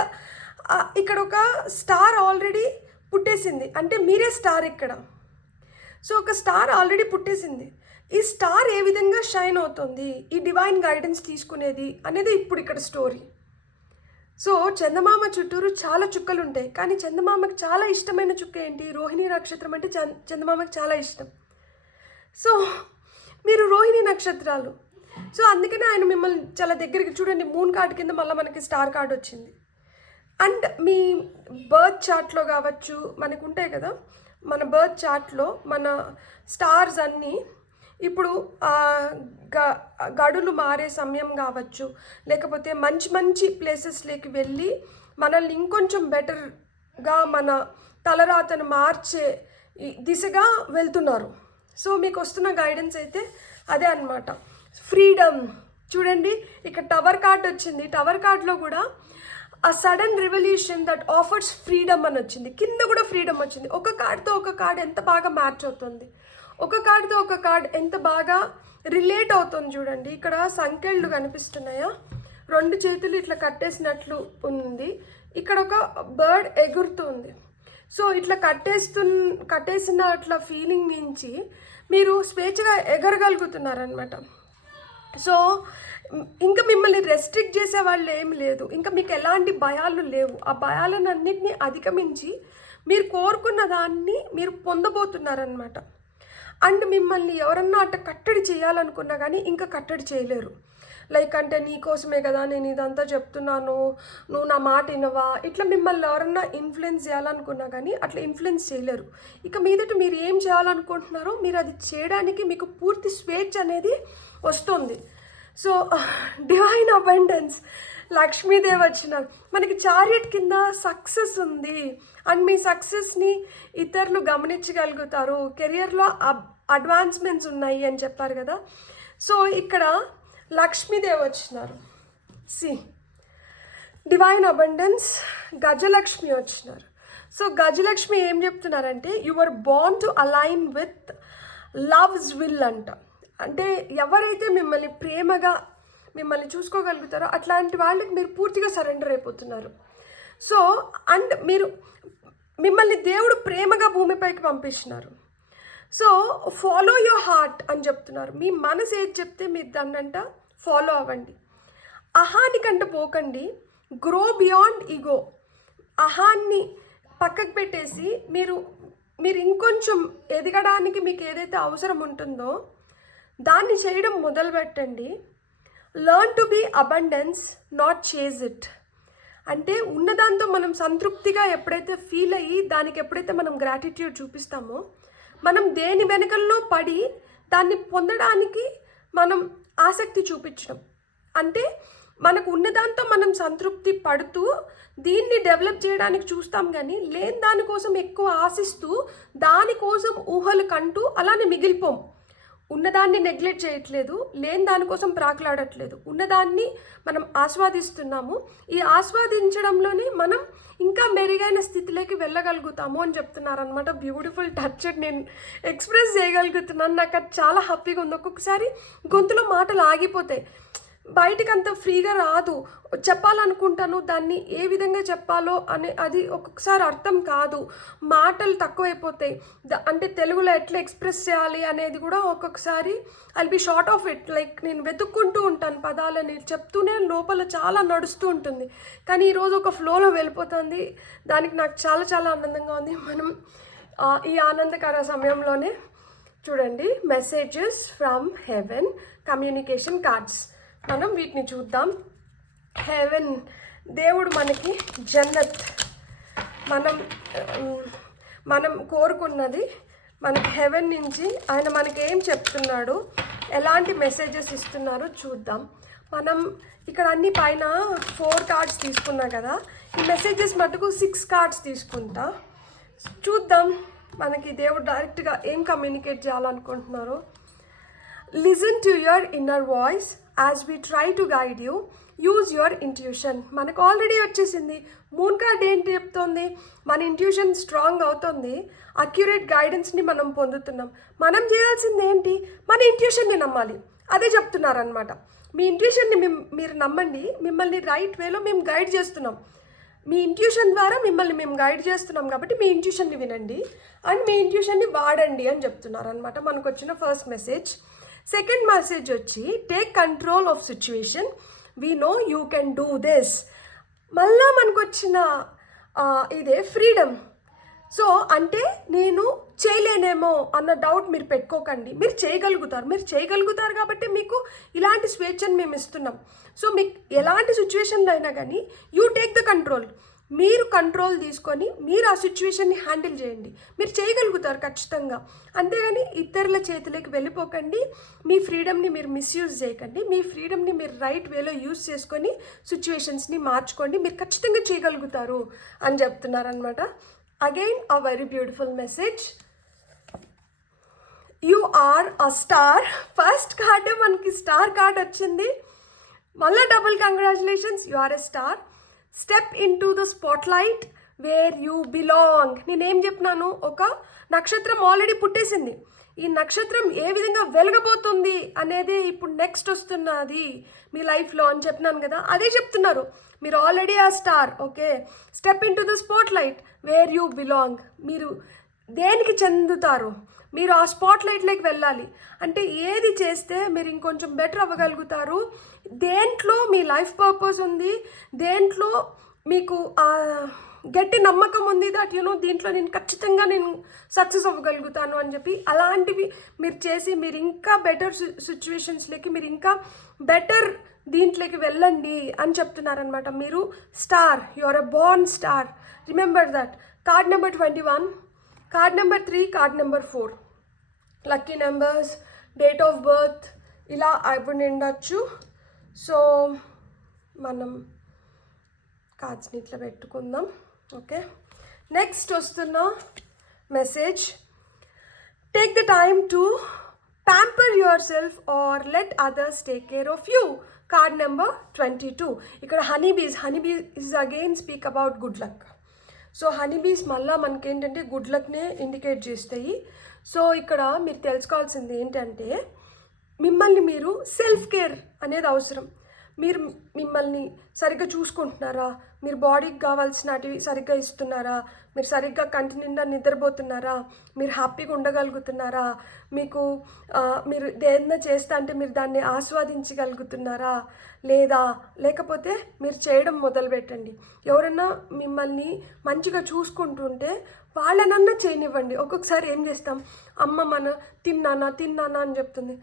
ఇక్కడ ఒక స్టార్ ఆల్రెడీ పుట్టేసింది, అంటే మీరే స్టార్ ఇక్కడ. సో ఒక స్టార్ ఆల్రెడీ పుట్టేసింది. ఈ స్టార్ ఏ విధంగా షైన్ అవుతుంది, ఈ డివైన్ గైడెన్స్ తీసుకునేది అనేది ఇప్పుడు ఇక్కడ స్టోరీ. సో చందమామ చుట్టూరు చాలా చుక్కలు ఉంటాయి, కానీ చందమామకి చాలా ఇష్టమైన చుక్క ఏంటి? రోహిణి నక్షత్రం అంటే చందమామకి చాలా ఇష్టం. సో మీరు రోహిణి నక్షత్రాలు. సో అందుకనే ఆయన మిమ్మల్ని చాలా దగ్గరికి చూడండి, మూన్ కార్డ్ కింద మళ్ళీ మనకి స్టార్ కార్డ్ వచ్చింది. అండ్ మీ బర్త్ చార్ట్లో కావచ్చు, మనకు ఉంటాయి కదా మన బర్త్ చార్ట్లో మన స్టార్స్ అన్నీ ఇప్పుడు గడులు మారే సమయం కావచ్చు, లేకపోతే మంచి మంచి ప్లేసెస్లోకి వెళ్ళి మనల్ని ఇంకొంచెం బెటర్గా మన తలరాతను మార్చే దిశగా వెళ్తున్నారు. సో మీకు వస్తున్న గైడెన్స్ అయితే అదే అన్నమాట. ఫ్రీడమ్ చూడండి, ఇక్కడ టవర్ కార్డ్ వచ్చింది. టవర్ కార్డ్లో కూడా ఆ sudden revolution that offers freedom అని వచ్చింది, కింద కూడా ఫ్రీడమ్ వచ్చింది. ఒక కార్డ్తో ఒక కార్డ్ ఎంత బాగా మ్యాచ్ అవుతుంది, ఒక కార్డ్తో ఒక కార్డ్ ఎంత బాగా రిలేట్ అవుతుంది చూడండి. ఇక్కడ సంకెళ్ళు కనిపిస్తున్నాయా, 2 చేతులు ఇట్లా కట్టేసినట్లు ఉంది. ఇక్కడ ఒక బర్డ్ ఎగురుతుంది. సో ఇట్లా కట్టేసిన అట్లా ఫీలింగ్ నుంచి మీరు స్వేచ్ఛగా ఎగరగలుగుతున్నారనమాట. సో ఇంకా మిమ్మల్ని రెస్ట్రిక్ట్ చేసే వాళ్ళు ఏమి లేదు, ఇంకా మీకు ఎలాంటి భయాలు లేవు. ఆ భయాలను అన్నింటినీ అధిగమించి మీరు కోరుకున్న దాన్ని మీరు పొందబోతున్నారనమాట. అండ్ మిమ్మల్ని ఎవరన్నా అట్ట కట్టడి చేయాలనుకున్నా కానీ ఇంకా కట్టడి చేయలేరు. లైక్ అంటే నీకోసమే కదా నేను ఇదంతా చెప్తున్నాను, నువ్వు నా మాట వినవా, ఇట్లా మిమ్మల్ని ఎవరన్నా ఇన్ఫ్లుయెన్స్ చేయాలనుకున్నా కానీ అట్లా ఇన్ఫ్లుయెన్స్ చేయలేరు. ఇక మీదట మీరు ఏం చేయాలనుకుంటున్నారో మీరు అది చేయడానికి మీకు పూర్తి స్వేచ్ఛ అనేది వస్తుంది. సో డివైన్ అబండెన్స్, లక్ష్మీదేవి వచ్చినారు. మనకి చారియట్ కింద సక్సెస్ ఉంది, అండ్ మీ సక్సెస్ని ఇతరులు గమనించగలుగుతారు, కెరియర్లో అడ్వాన్స్మెంట్స్ ఉన్నాయి అని చెప్పారు కదా. సో ఇక్కడ లక్ష్మీదేవి వచ్చినారు. డివైన్ అబండెన్స్, గజలక్ష్మి వచ్చినారు. సో గజలక్ష్మి ఏం చెప్తున్నారంటే you are born to align with love's will అంట. అంటే ఎవరైతే మిమ్మల్ని ప్రేమగా మిమ్మల్ని చూసుకోగలుగుతారో అట్లాంటి వాళ్ళకి మీరు పూర్తిగా సరెండర్ అయిపోతున్నారు. సో అండ్ మిమ్మల్ని దేవుడు ప్రేమగా భూమిపైకి పంపిస్తున్నారు. సో ఫాలో యువర్ హార్ట్ అని చెప్తున్నారు. మీ మనసు ఏది చెప్తే మీరు దాన్నంట ఫాలో అవ్వండి. అహానికంట పోకండి, గ్రో బియాండ్ ఈగో. అహాన్ని పక్కకు పెట్టేసి మీరు ఇంకొంచెం ఎదగడానికి మీకు ఏదైతే అవసరం ఉంటుందో దాన్ని చేయడం మొదలుపెట్టండి. Learn to be abundance, not chase it. అంటే ఉన్నదాంతో మనం సంతృప్తిగా ఎప్పుడైతే ఫీల్ అయ్యి దానికి ఎప్పుడైతే మనం గ్రాటిట్యూడ్ చూపిస్తామో మనం దేని వెనకల్లో పడి దాన్ని పొందడానికి మనం ఆసక్తి చూపించడం. అంటే మనకు ఉన్నదాంతో మనం సంతృప్తి పడుతూ దీన్ని డెవలప్ చేయడానికి చూస్తాం, కానీ లేని దానికోసం ఎక్కువ ఆశిస్తూ దానికోసం ఊహలు కంటూ అలానే మిగిలిపోం. ఉన్నదాన్ని నెగ్లెక్ట్ చేయట్లేదు, లేని దానికోసం ప్రాకులాడట్లేదు, ఉన్నదాన్ని మనం ఆస్వాదిస్తున్నాము. ఈ ఆస్వాదించడంలోనే మనం ఇంకా మెరుగైన స్థితిలోకి వెళ్ళగలుగుతాము అని చెప్తున్నారనమాట. బ్యూటిఫుల్ టచ్ నేను ఎక్స్ప్రెస్ చేయగలుగుతున్నాను, నాకు అది చాలా హ్యాపీగా ఉంది. ఒక్కొక్కసారి గొంతులో మాటలు ఆగిపోతాయి, బయటికి అంత ఫ్రీగా రాదు. చెప్పాలనుకుంటాను, దాన్ని ఏ విధంగా చెప్పాలో అది ఒక్కొక్కసారి అర్థం కాదు, మాటలు తక్కువైపోతాయి. అంటే తెలుగులో ఎట్లా ఎక్స్ప్రెస్ చేయాలి అనేది కూడా ఒక్కొక్కసారి I'll be short of it. Like నేను వెతుక్కుంటూ ఉంటాను పదాలని, చెప్తూనే లోపల చాలా నడుస్తూ ఉంటుంది, కానీ ఈరోజు ఒక ఫ్లోలో వెళ్ళిపోతుంది. దానికి నాకు చాలా చాలా ఆనందంగా ఉంది. మనం ఈ ఆనందకర సమయంలోనే చూడండి, messages from heaven, communication cards, మనం వీటిని చూద్దాం. హెవెన్, దేవుడు మనకి జన్నత్, మనం మనం కోరుకున్నది మనకి హెవెన్ నుంచి ఆయన మనకి ఏం చెప్తున్నాడు, ఎలాంటి మెసేజెస్ ఇస్తున్నారో చూద్దాం. మనం ఇక్కడ అన్ని పైన 4 కార్డ్స్ తీసుకున్నా కదా, ఈ మెసేజెస్ మటుకు 6 కార్డ్స్ తీసుకుంటా. చూద్దాం మనకి దేవుడు డైరెక్ట్గా ఏం కమ్యూనికేట్ చేయాలనుకుంటున్నారు. Listen to your inner voice as we try to guide you. Use your intuition. మనకు ఆల్రెడీ వచ్చేసింది. మూన్ కార్డ్ ఏంటి చెప్తోంది? మన ఇంట్యూషన్ స్ట్రాంగ్ అవుతుంది, అక్యురేట్ గైడెన్స్ని మనం పొందుతున్నాం. మనం చేయాల్సింది ఏంటి? మన ఇంట్యూషన్ని నమ్మాలి. అదే చెప్తున్నారనమాట. మీ ఇంట్యూషన్ని మీరు నమ్మండి, మిమ్మల్ని రైట్ వేలో మేము గైడ్ చేస్తున్నాం. మీ ఇంట్యూషన్ ద్వారా మిమ్మల్ని మేము గైడ్ చేస్తున్నాం కాబట్టి మీ ఇంట్యూషన్ని వినండి అండ్ మీ ఇంట్యూషన్ని వాడండి అని చెప్తున్నారు అనమాట. మనకు వచ్చిన ఫస్ట్ మెసేజ్. సెకండ్ మెసేజ్ వచ్చి take control of situation, we know you can do this. మళ్ళా మనకు వచ్చిన ఇదే ఫ్రీడమ్. సో అంటే నేను చేయలేనేమో అన్న డౌట్ మీరు పెట్టుకోకండి. మీరు చేయగలుగుతారు కాబట్టి మీకు ఇలాంటి స్వేచ్ఛను మేము ఇస్తున్నాం. సో మీకు ఎలాంటి సిచ్యువేషన్లో అయినా కానీ యూ టేక్ ద కంట్రోల్. మీరు కంట్రోల్ తీసుకొని మీరు ఆ సిచ్యువేషన్ని హ్యాండిల్ చేయండి. మీరు చేయగలుగుతారు ఖచ్చితంగా. అంతేగాని ఇతరుల చేతులకి వెళ్ళిపోకండి. మీ ఫ్రీడమ్ని మీరు మిస్యూజ్ చేయకండి. మీ ఫ్రీడమ్ని మీరు రైట్ వేలో యూజ్ చేసుకొని సిచ్యువేషన్స్ని మార్చుకోండి. మీరు ఖచ్చితంగా చేయగలుగుతారు అని చెప్తున్నారనమాట. Again a very beautiful message. You are a star. First కార్డే మనకి స్టార్ కార్డ్ వచ్చింది. మళ్ళీ double congratulations. You are a star. Step into the spotlight where you belong. నేనేం చెప్పినాను? ఒక నక్షత్రం ఆల్రెడీ పుట్టేసింది. ఈ నక్షత్రం ఏ విధంగా వెలగబోతుంది అనేది ఇప్పుడు నెక్స్ట్ వస్తున్నది మీ లైఫ్లో అని చెప్పినాను కదా, అదే చెప్తున్నారు. మీరు ఆల్రెడీ ఆ star. Okay, step into the spotlight where you belong. మీరు దేనికి చెందుతారు? మీరు ఆ స్పాట్లైట్లోకి వెళ్ళాలి. అంటే ఏది చేస్తే మీరు ఇంకొంచెం బెటర్ అవ్వగలుగుతారు, దేంట్లో మీ లైఫ్ పర్పస్ ఉంది, దేంట్లో మీకు గట్టి నమ్మకం ఉంది దట్ దీంట్లో నేను ఖచ్చితంగా సక్సెస్ అవ్వగలుగుతాను అని చెప్పి అలాంటివి మీరు చేసి మీరు ఇంకా బెటర్ సిచ్యువేషన్స్లోకి, మీరు ఇంకా బెటర్ దీంట్లోకి వెళ్ళండి అని చెప్తున్నారనమాట. మీరు star. You are a born star. Remember that. Card number 21, card number 3, card number 4 lucky numbers, date of birth ఇలా అయిపోయి ఉండొచ్చు. సో మనం కార్డ్స్ని ఇట్లా పెట్టుకుందాం. ఓకే, నెక్స్ట్ వస్తున్న message. Take the time to pamper yourself or let others take care of you. Card number 22. ఇక్కడ honeybees is again speak about good luck. So honeybees మళ్ళీ మనకేంటంటే గుడ్ లక్నే ఇండికేట్ చేస్తాయి. సో ఇక్కడ మీరు తెలుసుకోవాల్సింది ఏంటంటే మిమ్మల్ని మీరు సెల్ఫ్ కేర్ అనేది అవసరం. మీరు మిమ్మల్ని సరిగ్గా చూసుకుంటున్నారా? మీరు బాడీకి కావాల్సినవి సరిగ్గా ఇస్తున్నారా? మీరు సరిగ్గా కంటి నిండా నిద్రపోతున్నారా? మీరు హ్యాపీగా ఉండగలుగుతున్నారా? మీకు మీరు ఏదైనా చేస్తా అంటే మీరు దాన్ని ఆస్వాదించగలుగుతున్నారా లేదా? లేకపోతే మీరు చేయడం మొదలుపెట్టండి. ఎవరైనా మిమ్మల్ని మంచిగా చూసుకుంటుంటే వాళ్ళనన్నా చేయనివ్వండి. ఒక్కొక్కసారి ఏం చేస్తాం, అమ్మ మన తిన్నానా అని చెప్తుంది,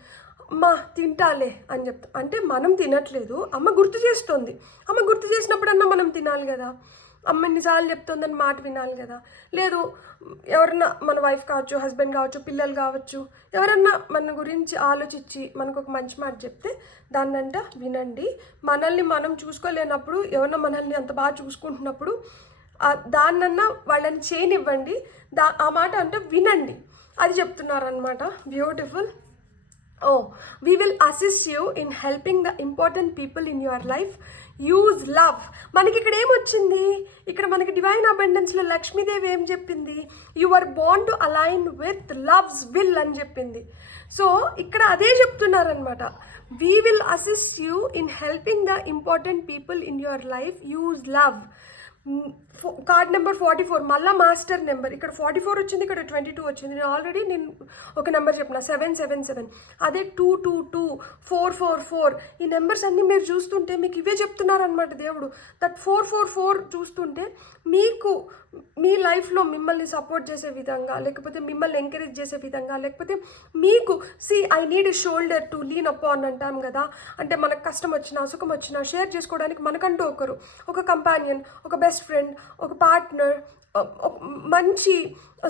అమ్మ తింటాలే అని చెప్తా. అంటే మనం తినట్లేదు, అమ్మ గుర్తు చేస్తుంది. అమ్మ గుర్తు చేసినప్పుడన్నా మనం తినాలి కదా. అమ్మ ఎన్నిసార్లు చెప్తుందని మాట వినాలి కదా. లేదు ఎవరన్నా మన వైఫ్ కావచ్చు, హస్బెండ్ కావచ్చు, పిల్లలు కావచ్చు, ఎవరన్నా మన గురించి ఆలోచించి మనకు ఒక మంచి మాట చెప్తే దాన్నంట వినండి. మనల్ని మనం చూసుకోలేనప్పుడు ఎవరన్నా మనల్ని అంత బాగా చూసుకుంటున్నప్పుడు దాన్నన్నా వాళ్ళని చేయనివ్వండి. ఆ మాట అంటే వినండి, అది చెప్తున్నారనమాట. Beautiful. We will assist you in helping the important people in your life. Use love. మనకి ఇక్కడ ఏమొచ్చింది? ఇక్కడ మనకి డివైన్ అబండెన్స్లో లక్ష్మీదేవి ఏం చెప్పింది? You are born to align with love's will అని చెప్పింది. సో ఇక్కడ అదే చెప్తున్నారనమాట. We will assist you in helping the important people in your life. Use love. Card number 44 మళ్ళీ మాస్టర్ నెంబర్. ఇక్కడ 44 వచ్చింది, ఇక్కడ 22 వచ్చింది. నేను ఒక నెంబర్ చెప్పిన 777, అదే 222, 444. ఈ నెంబర్స్ అన్నీ మీరు చూస్తుంటే మీకు ఇవే చెప్తున్నారనమాట దేవుడు. దట్ 444 చూస్తుంటే మీకు మీ లైఫ్లో మిమ్మల్ని సపోర్ట్ చేసే విధంగా, లేకపోతే మిమ్మల్ని ఎంకరేజ్ చేసే విధంగా, లేకపోతే మీకు I need a shoulder to lean up అని అంటాం కదా. అంటే మనకు కష్టం వచ్చినా సుఖం వచ్చినా షేర్ చేసుకోవడానికి మనకంటూ ఒక కంపానియన్, ఒక బెస్ట్ ఫ్రెండ్, ఒక పార్ట్నర్, మంచి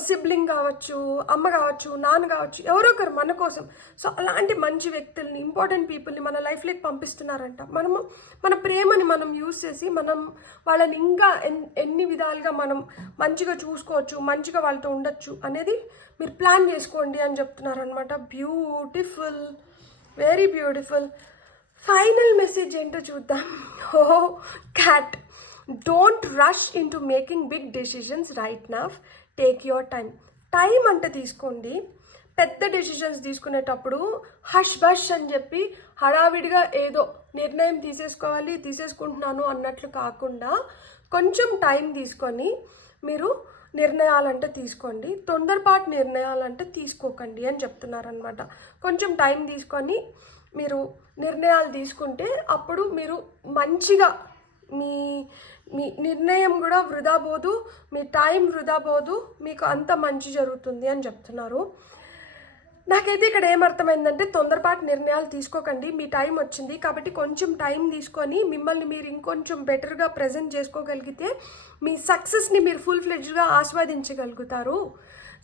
సిబ్లింగ్ కావచ్చు, అమ్మ కావచ్చు, నాన్న కావచ్చు, ఎవరో ఒకరు మన కోసం. సో అలాంటి మంచి వ్యక్తుల్ని, ఇంపార్టెంట్ పీపుల్ని మన లైఫ్లోకి పంపిస్తున్నారంట. మనము మన ప్రేమని మనం యూజ్ చేసి మనం వాళ్ళని ఇంకా ఎన్ని విధాలుగా మనం మంచిగా చూసుకోవచ్చు, మంచిగా వాళ్ళతో ఉండొచ్చు అనేది మీరు ప్లాన్ చేసుకోండి అని చెప్తున్నారనమాట. Beautiful, very beautiful. Final message ఏంటో చూద్దాం. Oh cat, don't rush into making big decisions right now, take your time అంటే తీసుకోండి. పెద్ద డెసిషన్స్ తీసుకునేటప్పుడు హష్ బష్ అని చెప్పి హడావిడిగా ఏదో నిర్ణయం తీసేసుకుంటున్నాను అన్నట్లు కాకుండా కొంచెం టైం తీసుకొని మీరు నిర్ణయాలంటే తీసుకోండి. తొందరపాటు నిర్ణయాలంటే తీసుకోకండి అని చెప్తున్నారనమాట. కొంచెం టైం తీసుకొని మీరు నిర్ణయాలు తీసుకుంటే అప్పుడు మీరు మంచిగా మీ మీ నిర్ణయం కూడా వృధా పోదు, మీ టైం వృధా పోదు, మీకు అంత మంచి జరుగుతుంది అని చెప్తున్నారు. నాకైతే ఇక్కడ ఏమర్థమైందంటే తొందరపాటు నిర్ణయాలు తీసుకోకండి. మీ టైం వచ్చింది కాబట్టి కొంచెం టైం తీసుకొని మిమ్మల్ని మీరు ఇంకొంచెం బెటర్గా ప్రజెంట్ చేసుకోగలిగితే మీ సక్సెస్ని మీరు ఫుల్ ఫ్లెడ్జ్గా ఆస్వాదించగలుగుతారు.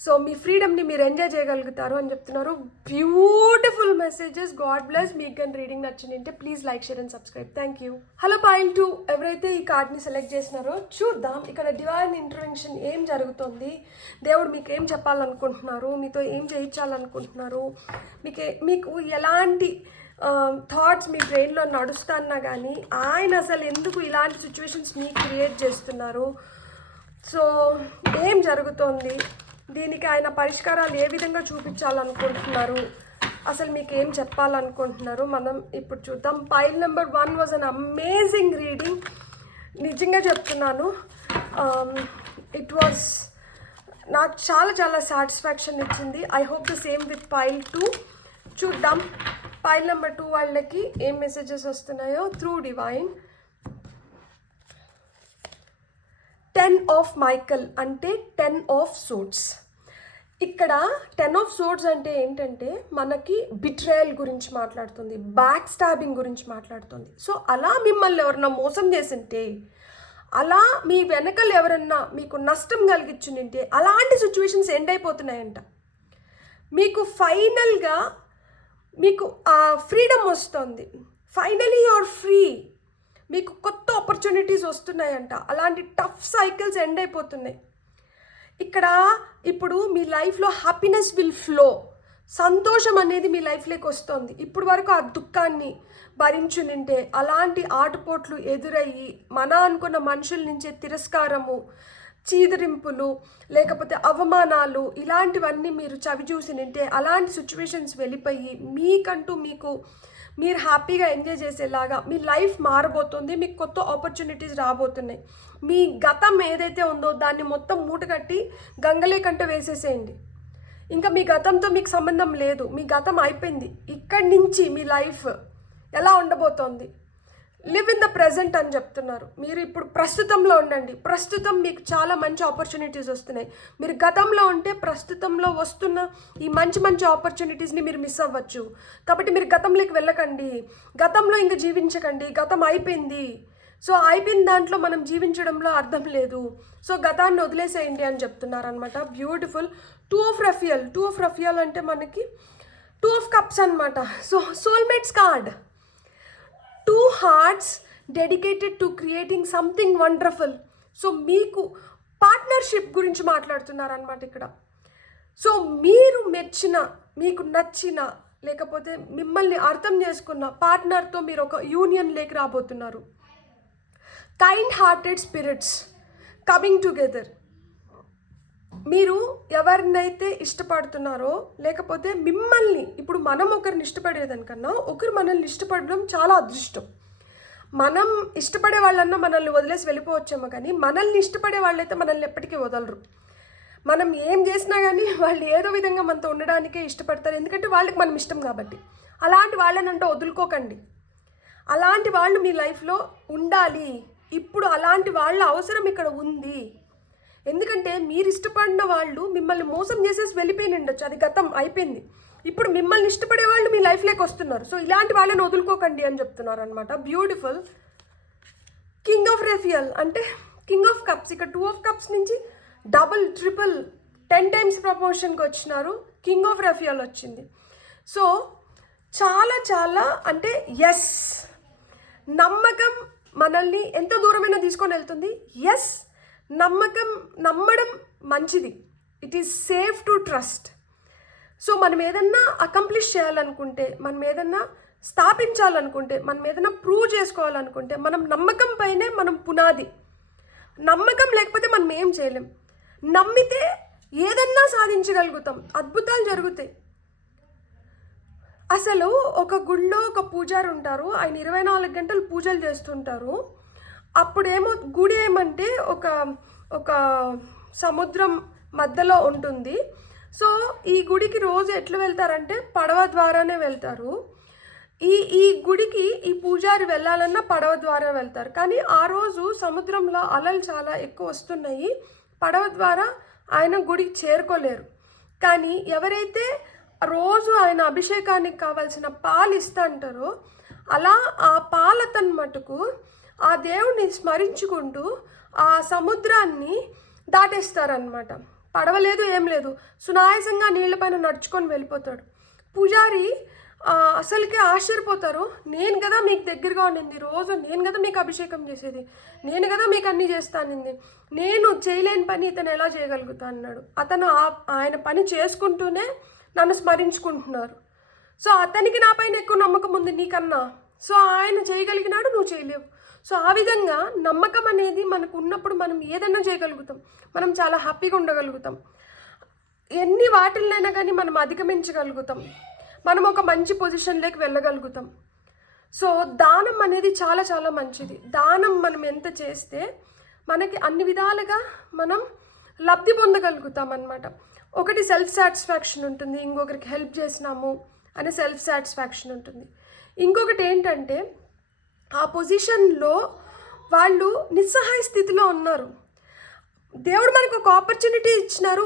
సో మీ ఫ్రీడమ్ని మీరు ఎంజాయ్ చేయగలుగుతారు అని చెప్తున్నారు. Beautiful messages. God bless. మీకు కానీ రీడింగ్ నచ్చిందంటే please like, share and subscribe. Thank you. Hello foil 2 ఎవరైతే ఈ కార్డ్ని సెలెక్ట్ చేసినారో చూద్దాం ఇక్కడ డివైన్ ఇంటర్వెన్షన్ ఏం జరుగుతుంది, దేవుడు మీకు ఏం చెప్పాలనుకుంటున్నారు, మీతో ఏం చేయించాలనుకుంటున్నారు, మీకు ఎలాంటి థాట్స్ మీ బ్రెయిన్లో నడుస్తున్నా కానీ ఆయన అసలు ఎందుకు ఇలాంటి సిచ్యువేషన్స్ మీకు క్రియేట్ చేస్తున్నారు, సో ఏం జరుగుతోంది, దీనికి ఆయన పరిష్కారాలు ఏ విధంగా చూపించాలనుకుంటున్నారు, అసలు మీకు ఏం చెప్పాలనుకుంటున్నారు మనం ఇప్పుడు చూద్దాం. Pile number 1 was an amazing reading. నిజంగా చెప్తున్నాను, ఇట్ వాజ్ నాకు చాలా చాలా సాటిస్ఫాక్షన్ ఇచ్చింది. I hope the same with pile 2. చూద్దాం పైల్ నెంబర్ 2 వాళ్ళకి ఏం మెసేజెస్ వస్తున్నాయో త్రూ డివైన్. 10 ఆఫ్ మైకల్ అంటే 10 ఆఫ్ సోర్డ్స్. ఇక్కడ 10 ఆఫ్ సోర్డ్స్ అంటే ఏంటంటే మనకి బిట్రేయల్ గురించి మాట్లాడుతుంది, బ్యాక్ స్టాబింగ్ గురించి మాట్లాడుతుంది. సో అలా మిమ్మల్ని ఎవరన్నా మోసం చేసింటే, అలా మీ వెనకలు ఎవరన్నా మీకు నష్టం కలిగించుంటే అలాంటి సిచ్యువేషన్స్ ఎండ్ అయిపోతున్నాయంట. మీకు ఫైనల్గా మీకు ఆ ఫ్రీడమ్ వస్తుంది. Finally you are free. మీకు కొత్త ఆపర్చునిటీస్ వస్తున్నాయంట. అలాంటి టఫ్ సైకిల్స్ ఎండ్ అయిపోతున్నాయి. ఇక్కడ ఇప్పుడు మీ లైఫ్లో హ్యాపీనెస్ విల్ ఫ్లో. సంతోషం అనేది మీ లైఫ్లోకి వస్తుంది. ఇప్పుడు వరకు ఆ దుఃఖాన్ని భరించునింటే, అలాంటి ఆటుపోట్లు ఎదురయ్యి మన అనుకున్న మనుషుల నుంచే తిరస్కారము, చీదరింపులు, లేకపోతే అవమానాలు, ఇలాంటివన్నీ మీరు చవి చూసి నింటే అలాంటి సిచ్యువేషన్స్ వెళ్ళిపోయి మీకంటూ మీరు హ్యాపీగా ఎంజాయ్ చేసేలాగా మీ లైఫ్ మారబోతుంది. మీకు కొత్త ఆపర్చునిటీస్ రాబోతున్నాయి. మీ గతం ఏదైతే ఉందో దాన్ని మొత్తం మూటగట్టి గంగలేకంట వేసేసేయండి. ఇంకా మీ గతంతో మీకు సంబంధం లేదు. మీ గతం అయిపోయింది. ఇక్కడి నుంచి మీ లైఫ్ ఎలా ఉండబోతోంది, లివ్ ఇన్ ద ప్రెజెంట్ అని చెప్తున్నారు. మీరు ఇప్పుడు ప్రస్తుతంలో ఉండండి. ప్రస్తుతం మీకు చాలా మంచి ఆపర్చునిటీస్ వస్తున్నాయి. మీరు గతంలో ఉంటే ప్రస్తుతంలో వస్తున్న ఈ మంచి మంచి ఆపర్చునిటీస్ని మీరు మిస్ అవ్వచ్చు. కాబట్టి మీరు గతంలోకి వెళ్ళకండి, గతంలో ఇంకా జీవించకండి. గతం అయిపోయింది. సో అయిపోయిన దాంట్లో మనం జీవించడంలో అర్థం లేదు. సో గతాన్ని వదిలేసేయండి అని చెప్తున్నారు అనమాట. బ్యూటిఫుల్. 2 ఆఫ్ రఫియల్ అంటే మనకి 2 ఆఫ్ కప్స్ అనమాట. So soulmates card. 2 hearts dedicated to creating something wonderful. So మీకు పార్ట్నర్షిప్ గురించి మాట్లాడుతున్నారు అనమాట ఇక్కడ. సో మీరు మెచ్చిన, మీకు నచ్చిన, లేకపోతే మిమ్మల్ని అర్థం చేసుకున్న పార్ట్నర్తో మీరు ఒక యూనియన్లోకి రాబోతున్నారు. Kind hearted spirits coming together. మీరు ఎవరినైతే ఇష్టపడుతున్నారో, లేకపోతే మిమ్మల్ని, ఇప్పుడు మనం ఒకరిని ఇష్టపడేదానికన్నా ఒకరు మనల్ని ఇష్టపడడం చాలా అదృష్టం. మనం ఇష్టపడే వాళ్ళన్నా మనల్ని వదిలేసి వెళ్ళిపోవచ్చేమో, కానీ మనల్ని ఇష్టపడే వాళ్ళైతే మనల్ని ఎప్పటికీ వదలరు. మనం ఏం చేసినా కానీ వాళ్ళు ఏదో విధంగా మనతో ఉండడానికే ఇష్టపడతారు. ఎందుకంటే వాళ్ళకి మనం ఇష్టం కాబట్టి. అలాంటి వాళ్ళనంటే వదులుకోకండి. అలాంటి వాళ్ళు మీ లైఫ్లో ఉండాలి. ఇప్పుడు అలాంటి వాళ్ళ అవసరం ఇక్కడ ఉంది. ఎందుకంటే మీరు ఇష్టపడిన వాళ్ళు మిమ్మల్ని మోసం చేసేసి వెళ్ళిపోయి ఉండొచ్చు, అది గతం అయిపోయింది. ఇప్పుడు మిమ్మల్ని ఇష్టపడే వాళ్ళు మీ లైఫ్లోకి వస్తున్నారు. సో ఇలాంటి వాళ్ళని వదులుకోకండి అని చెప్తున్నారు అనమాట. బ్యూటిఫుల్. కింగ్ ఆఫ్ రఫియల్ అంటే కింగ్ ఆఫ్ కప్స్. ఇక్కడ 2 ఆఫ్ కప్స్ నుంచి డబుల్ ట్రిపుల్ 10 times ప్రమోషన్కి వచ్చినారు. కింగ్ ఆఫ్ రఫియాల్ వచ్చింది. సో చాలా చాలా అంటే ఎస్, నమ్మకం మనల్ని ఎంత దూరమైనా తీసుకొని వెళ్తుంది. ఎస్, నమ్మడం మంచిది. It is safe to trust. So మనం ఏదన్నా అకంప్లిష్ చేయాలనుకుంటే, మనం ఏదన్నా స్థాపించాలనుకుంటే, మనం ఏదన్నా ప్రూవ్ చేసుకోవాలనుకుంటే, మనం నమ్మకం పైనే మనం పునాది. నమ్మకం లేకపోతే మనం ఏం చేయలేం. నమ్మితే ఏదన్నా సాధించగలుగుతాం, అద్భుతాలు జరుగుతాయి. అసలు ఒక గుళ్ళో ఒక పూజారి ఉంటారు, ఆయన 24 గంటలు పూజలు చేస్తుంటారు. అప్పుడేమో గుడి ఏమంటే ఒక సముద్రం మధ్యలో ఉంటుంది. సో ఈ గుడికి రోజు ఎట్లా వెళ్తారంటే పడవ ద్వారానే వెళ్తారు. ఈ గుడికి ఈ పూజారి వెళ్ళాలన్నా పడవ ద్వారా వెళ్తారు. కానీ ఆ రోజు సముద్రంలో అలలు చాలా ఎక్కువ వస్తున్నాయి, పడవ ద్వారా ఆయన గుడికి చేరుకోలేరు. కానీ ఎవరైతే రోజు ఆయన అభిషేకానికి కావాల్సిన పాలు ఇస్తా అంటారో, అలా ఆ పాలతను మటుకు ఆ దేవుడిని స్మరించుకుంటూ ఆ సముద్రాన్ని దాటేస్తారనమాట. పడవలేదు, ఏం లేదు, సునాయాసంగా నీళ్ళపైన నడుచుకొని వెళ్ళిపోతాడు. పూజారి అసలుకే ఆశ్చర్యపోతారు. నేను కదా మీకు దగ్గరగా ఉండింది, రోజు నేను కదా మీకు అభిషేకం చేసేది, నేను కదా మీకు అన్నీ చేస్తానింది, నేను చేయలేని పని ఇతను ఎలా చేయగలుగుతా అన్నాడు. అతను ఆయన పని చేసుకుంటూనే నన్ను స్మరించుకుంటున్నారు. సో అతనికి నా పైన ఎక్కువ నమ్మకం ఉంది నీకన్నా. సో ఆయన చేయగలిగినాడు, నువ్వు చేయలేవు. సో ఆ విధంగా నమ్మకం అనేది మనకు ఉన్నప్పుడు మనం ఏదైనా చేయగలుగుతాం, మనం చాలా హ్యాపీగా ఉండగలుగుతాం, ఎన్ని వాటిల్నైనా కానీ మనం అధిగమించగలుగుతాం, మనం ఒక మంచి పొజిషన్లోకి వెళ్ళగలుగుతాం. సో దానం అనేది చాలా చాలా మంచిది. దానం మనం ఎంత చేస్తే మనకి అన్ని విధాలుగా మనం లబ్ధి పొందగలుగుతాం అన్నమాట. ఒకటి సెల్ఫ్ సాటిస్ఫాక్షన్ ఉంటుంది, ఇంకొకరికి హెల్ప్ చేసినాము అనే సెల్ఫ్ సాటిస్ఫాక్షన్ ఉంటుంది. ఇంకొకటి ఏంటంటే ఆ పొజిషన్లో వాళ్ళు నిస్సహాయ స్థితిలో ఉన్నారు, దేవుడు మనకు ఒక ఆపర్చునిటీ ఇచ్చినారు,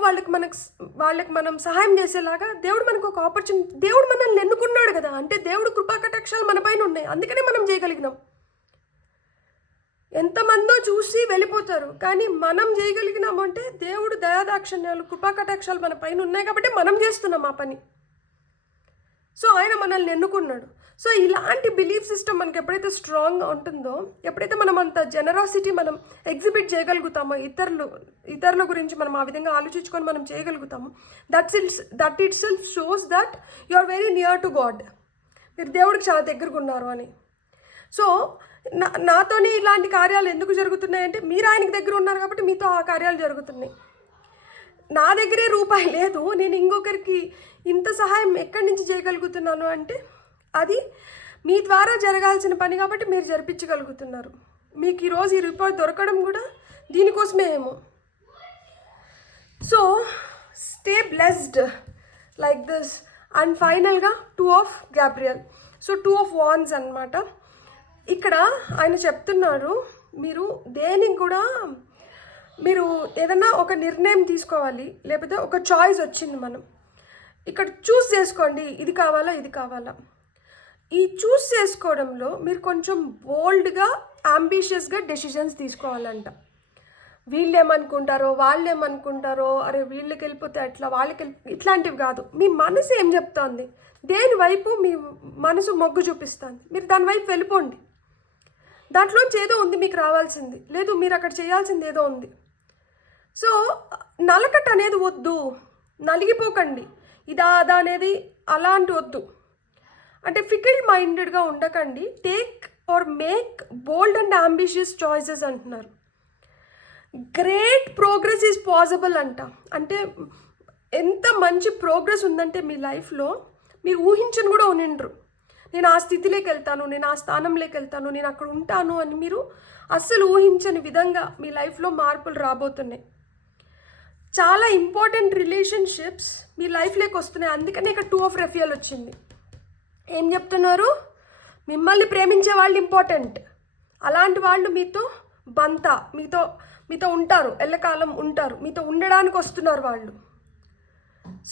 వాళ్ళకి మనం సహాయం చేసేలాగా దేవుడు మనకు ఒక ఆపర్చునిటీ, దేవుడు మనల్ని ఎన్నుకున్నాడు కదా, అంటే దేవుడు కృపా కటాక్షాలు మన పైన ఉన్నాయి, అందుకనే మనం చేయగలిగినాం. ఎంతమందో చూసి వెళ్ళిపోతారు, కానీ మనం చేయగలిగినాము అంటే దేవుడు దయాదాక్షిణ్యాలు కృపా కటాక్షాలు మన పైన ఉన్నాయి కాబట్టి మనం చేస్తున్నాం ఆ పని. సో ఆయన మనల్ని ఎన్నుకున్నాడు. సో ఇలాంటి బిలీఫ్ సిస్టమ్ మనకి ఎప్పుడైతే స్ట్రాంగ్గా ఉంటుందో, ఎప్పుడైతే మనం అంత జనరాసిటీ మనం ఎగ్జిబిట్ చేయగలుగుతామో, ఇతరుల గురించి మనం ఆ విధంగా ఆలోచించుకొని మనం చేయగలుగుతాము, that itself shows that you are very near to God. మీరు దేవుడికి చాలా దగ్గరగా ఉన్నారు అని. సో నాతోనే ఇలాంటి కార్యాలు ఎందుకు జరుగుతున్నాయంటే మీరు ఆయనకి దగ్గర ఉన్నారు కాబట్టి మీతో ఆ కార్యాలు జరుగుతున్నాయి. నా దగ్గరే రూపాయి లేదు, నేను ఇంకొకరికి ఇంత సహాయం ఎక్కడి నుంచి చేయగలుగుతున్నాను అంటే అది మీ ద్వారా జరగాల్సిన పని కాబట్టి మీరు జరిపించగలుగుతున్నారు. మీకు ఈరోజు ఈ రిపోర్ట్ దొరకడం కూడా దీనికోసమే ఏమో. So stay blessed like this. And ఫైనల్గా 2 of Gabriel. So 2 of Wands అన్నమాట. ఇక్కడ ఆయన చెప్తున్నారు, మీరు దేనికి కూడా మీరు ఏదన్నా ఒక నిర్ణయం తీసుకోవాలి, లేకపోతే ఒక చాయిస్ వచ్చింది, మనం ఇక్కడ చూస్ చేసుకోండి, ఇది కావాలా ఇది కావాలా. ఈ చూస్ చేసుకోవడంలో మీరు కొంచెం బోల్డ్గా అంబిషియస్గా డెసిషన్స్ తీసుకోవాలంట. వీళ్ళు ఏమనుకుంటారో వాళ్ళు ఏమనుకుంటారో, అరే వీళ్ళకి వెళ్ళిపోతే అట్లా వాళ్ళకి ఇట్లాంటివి కాదు. మీ మనసు ఏం చెప్తోంది, దేని వైపు మీ మనసు మొగ్గు చూపిస్తుంది, మీరు దాని వైపు వెళ్ళిపోండి. దాంట్లోంచి ఏదో ఉంది మీకు రావాల్సింది, లేదు మీరు అక్కడ చేయాల్సింది ఏదో ఉంది. సో నలకట అనేది వద్దు, నలిగిపోకండి, ఇదా అదా అనేది అలాంటి వద్దు. అంటే ఫికిల్ మైండెడ్గా ఉండకండి. Take are make bold and ambitious choices అంటున్నారు. గ్రేట్ ప్రోగ్రెస్ ఈజ్ పాసిబుల్ అంట. అంటే ఎంత మంచి ప్రోగ్రెస్ ఉందంటే మీ లైఫ్లో మీరు ఊహించని కూడా ఉనిండ్రు. నేను ఆ స్థితిలోకి వెళ్తాను, నేను ఆ స్థానంలోకి వెళ్తాను, నేను అక్కడ ఉంటాను అని మీరు అస్సలు ఊహించని విధంగా మీ లైఫ్లో మార్పులు రాబోతున్నాయి. చాలా ఇంపార్టెంట్ రిలేషన్షిప్స్ మీ లైఫ్లోకి వస్తున్నాయి. అందుకనే ఇక్కడ 2 of Raphael వచ్చింది. ఏం చెప్తున్నారు, మిమ్మల్ని ప్రేమించే వాళ్ళు ఇంపార్టెంట్, అలాంటి వాళ్ళు మీతో మీతో ఉంటారు, ఎల్లకాలం ఉంటారు, మీతో ఉండడానికి వస్తున్నారు వాళ్ళు.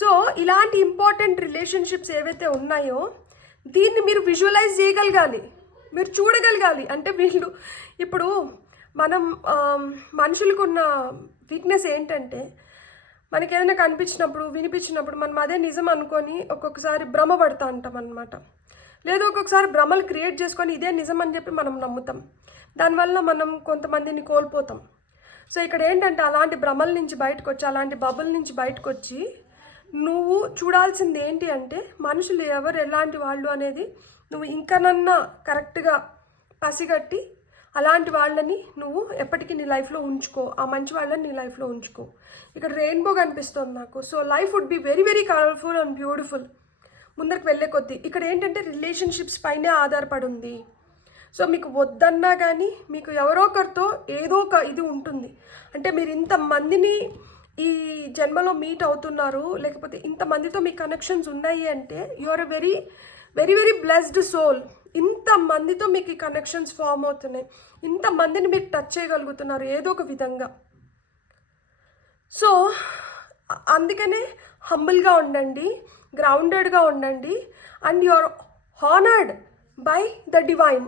సో ఇలాంటి ఇంపార్టెంట్ రిలేషన్షిప్స్ ఏవైతే ఉన్నాయో దీన్ని మీరు విజువలైజ్ చేయగలగాలి, మీరు చూడగలగాలి. అంటే వీళ్ళు ఇప్పుడు మనం మనుషులకు ఉన్న వీక్నెస్ ఏంటంటే మనకి ఏదైనా కనిపించినప్పుడు వినిపించినప్పుడు మనం అదే నిజం అనుకొని ఒక్కొక్కసారి భ్రమ పడుతూ ఉంటాం అనమాట. లేదు ఒక్కొక్కసారి భ్రమలు క్రియేట్ చేసుకొని ఇదే నిజం అని చెప్పి మనం నమ్ముతాం. దానివల్ల మనం కొంతమందిని కోల్పోతాం. సో ఇక్కడ ఏంటంటే అలాంటి భ్రమల నుంచి బయటకు వచ్చి, అలాంటి బబుల్ నుంచి బయటకు వచ్చి నువ్వు చూడాల్సింది ఏంటి అంటే మనుషులు ఎవరు ఎలాంటి వాళ్ళు అనేది నువ్వు ఇంకనన్నా కరెక్ట్గా పసిగట్టి అలాంటి వాళ్ళని నువ్వు ఎప్పటికీ నీ లైఫ్లో ఉంచుకో, ఆ మంచి వాళ్ళని నీ లైఫ్లో ఉంచుకో. ఇక్కడ రెయిన్బో కనిపిస్తుంది నాకు. So life would be very very colourful and beautiful ముందరికి వెళ్ళే కొద్దీ. ఇక్కడ ఏంటంటే రిలేషన్షిప్స్ పైనే ఆధారపడి ఉంది. సో మీకు వద్దన్నా కానీ మీకు ఎవరో ఒకరితో ఏదో ఒక ఇది ఉంటుంది. అంటే మీరు ఇంతమందిని ఈ జన్మలో మీట్ అవుతున్నారు, లేకపోతే ఇంతమందితో మీ కనెక్షన్స్ ఉన్నాయి అంటే you are a very very very blessed soul. ఇంతమందితో మీకు ఈ కనెక్షన్స్ ఫామ్ అవుతున్నాయి, ఇంతమందిని మీరు టచ్ చేయగలుగుతున్నారు ఏదో ఒక విధంగా. సో అందుకనే హంబుల్గా ఉండండి, గ్రౌండెడ్గా ఉండండి, and you are honoured by the divine.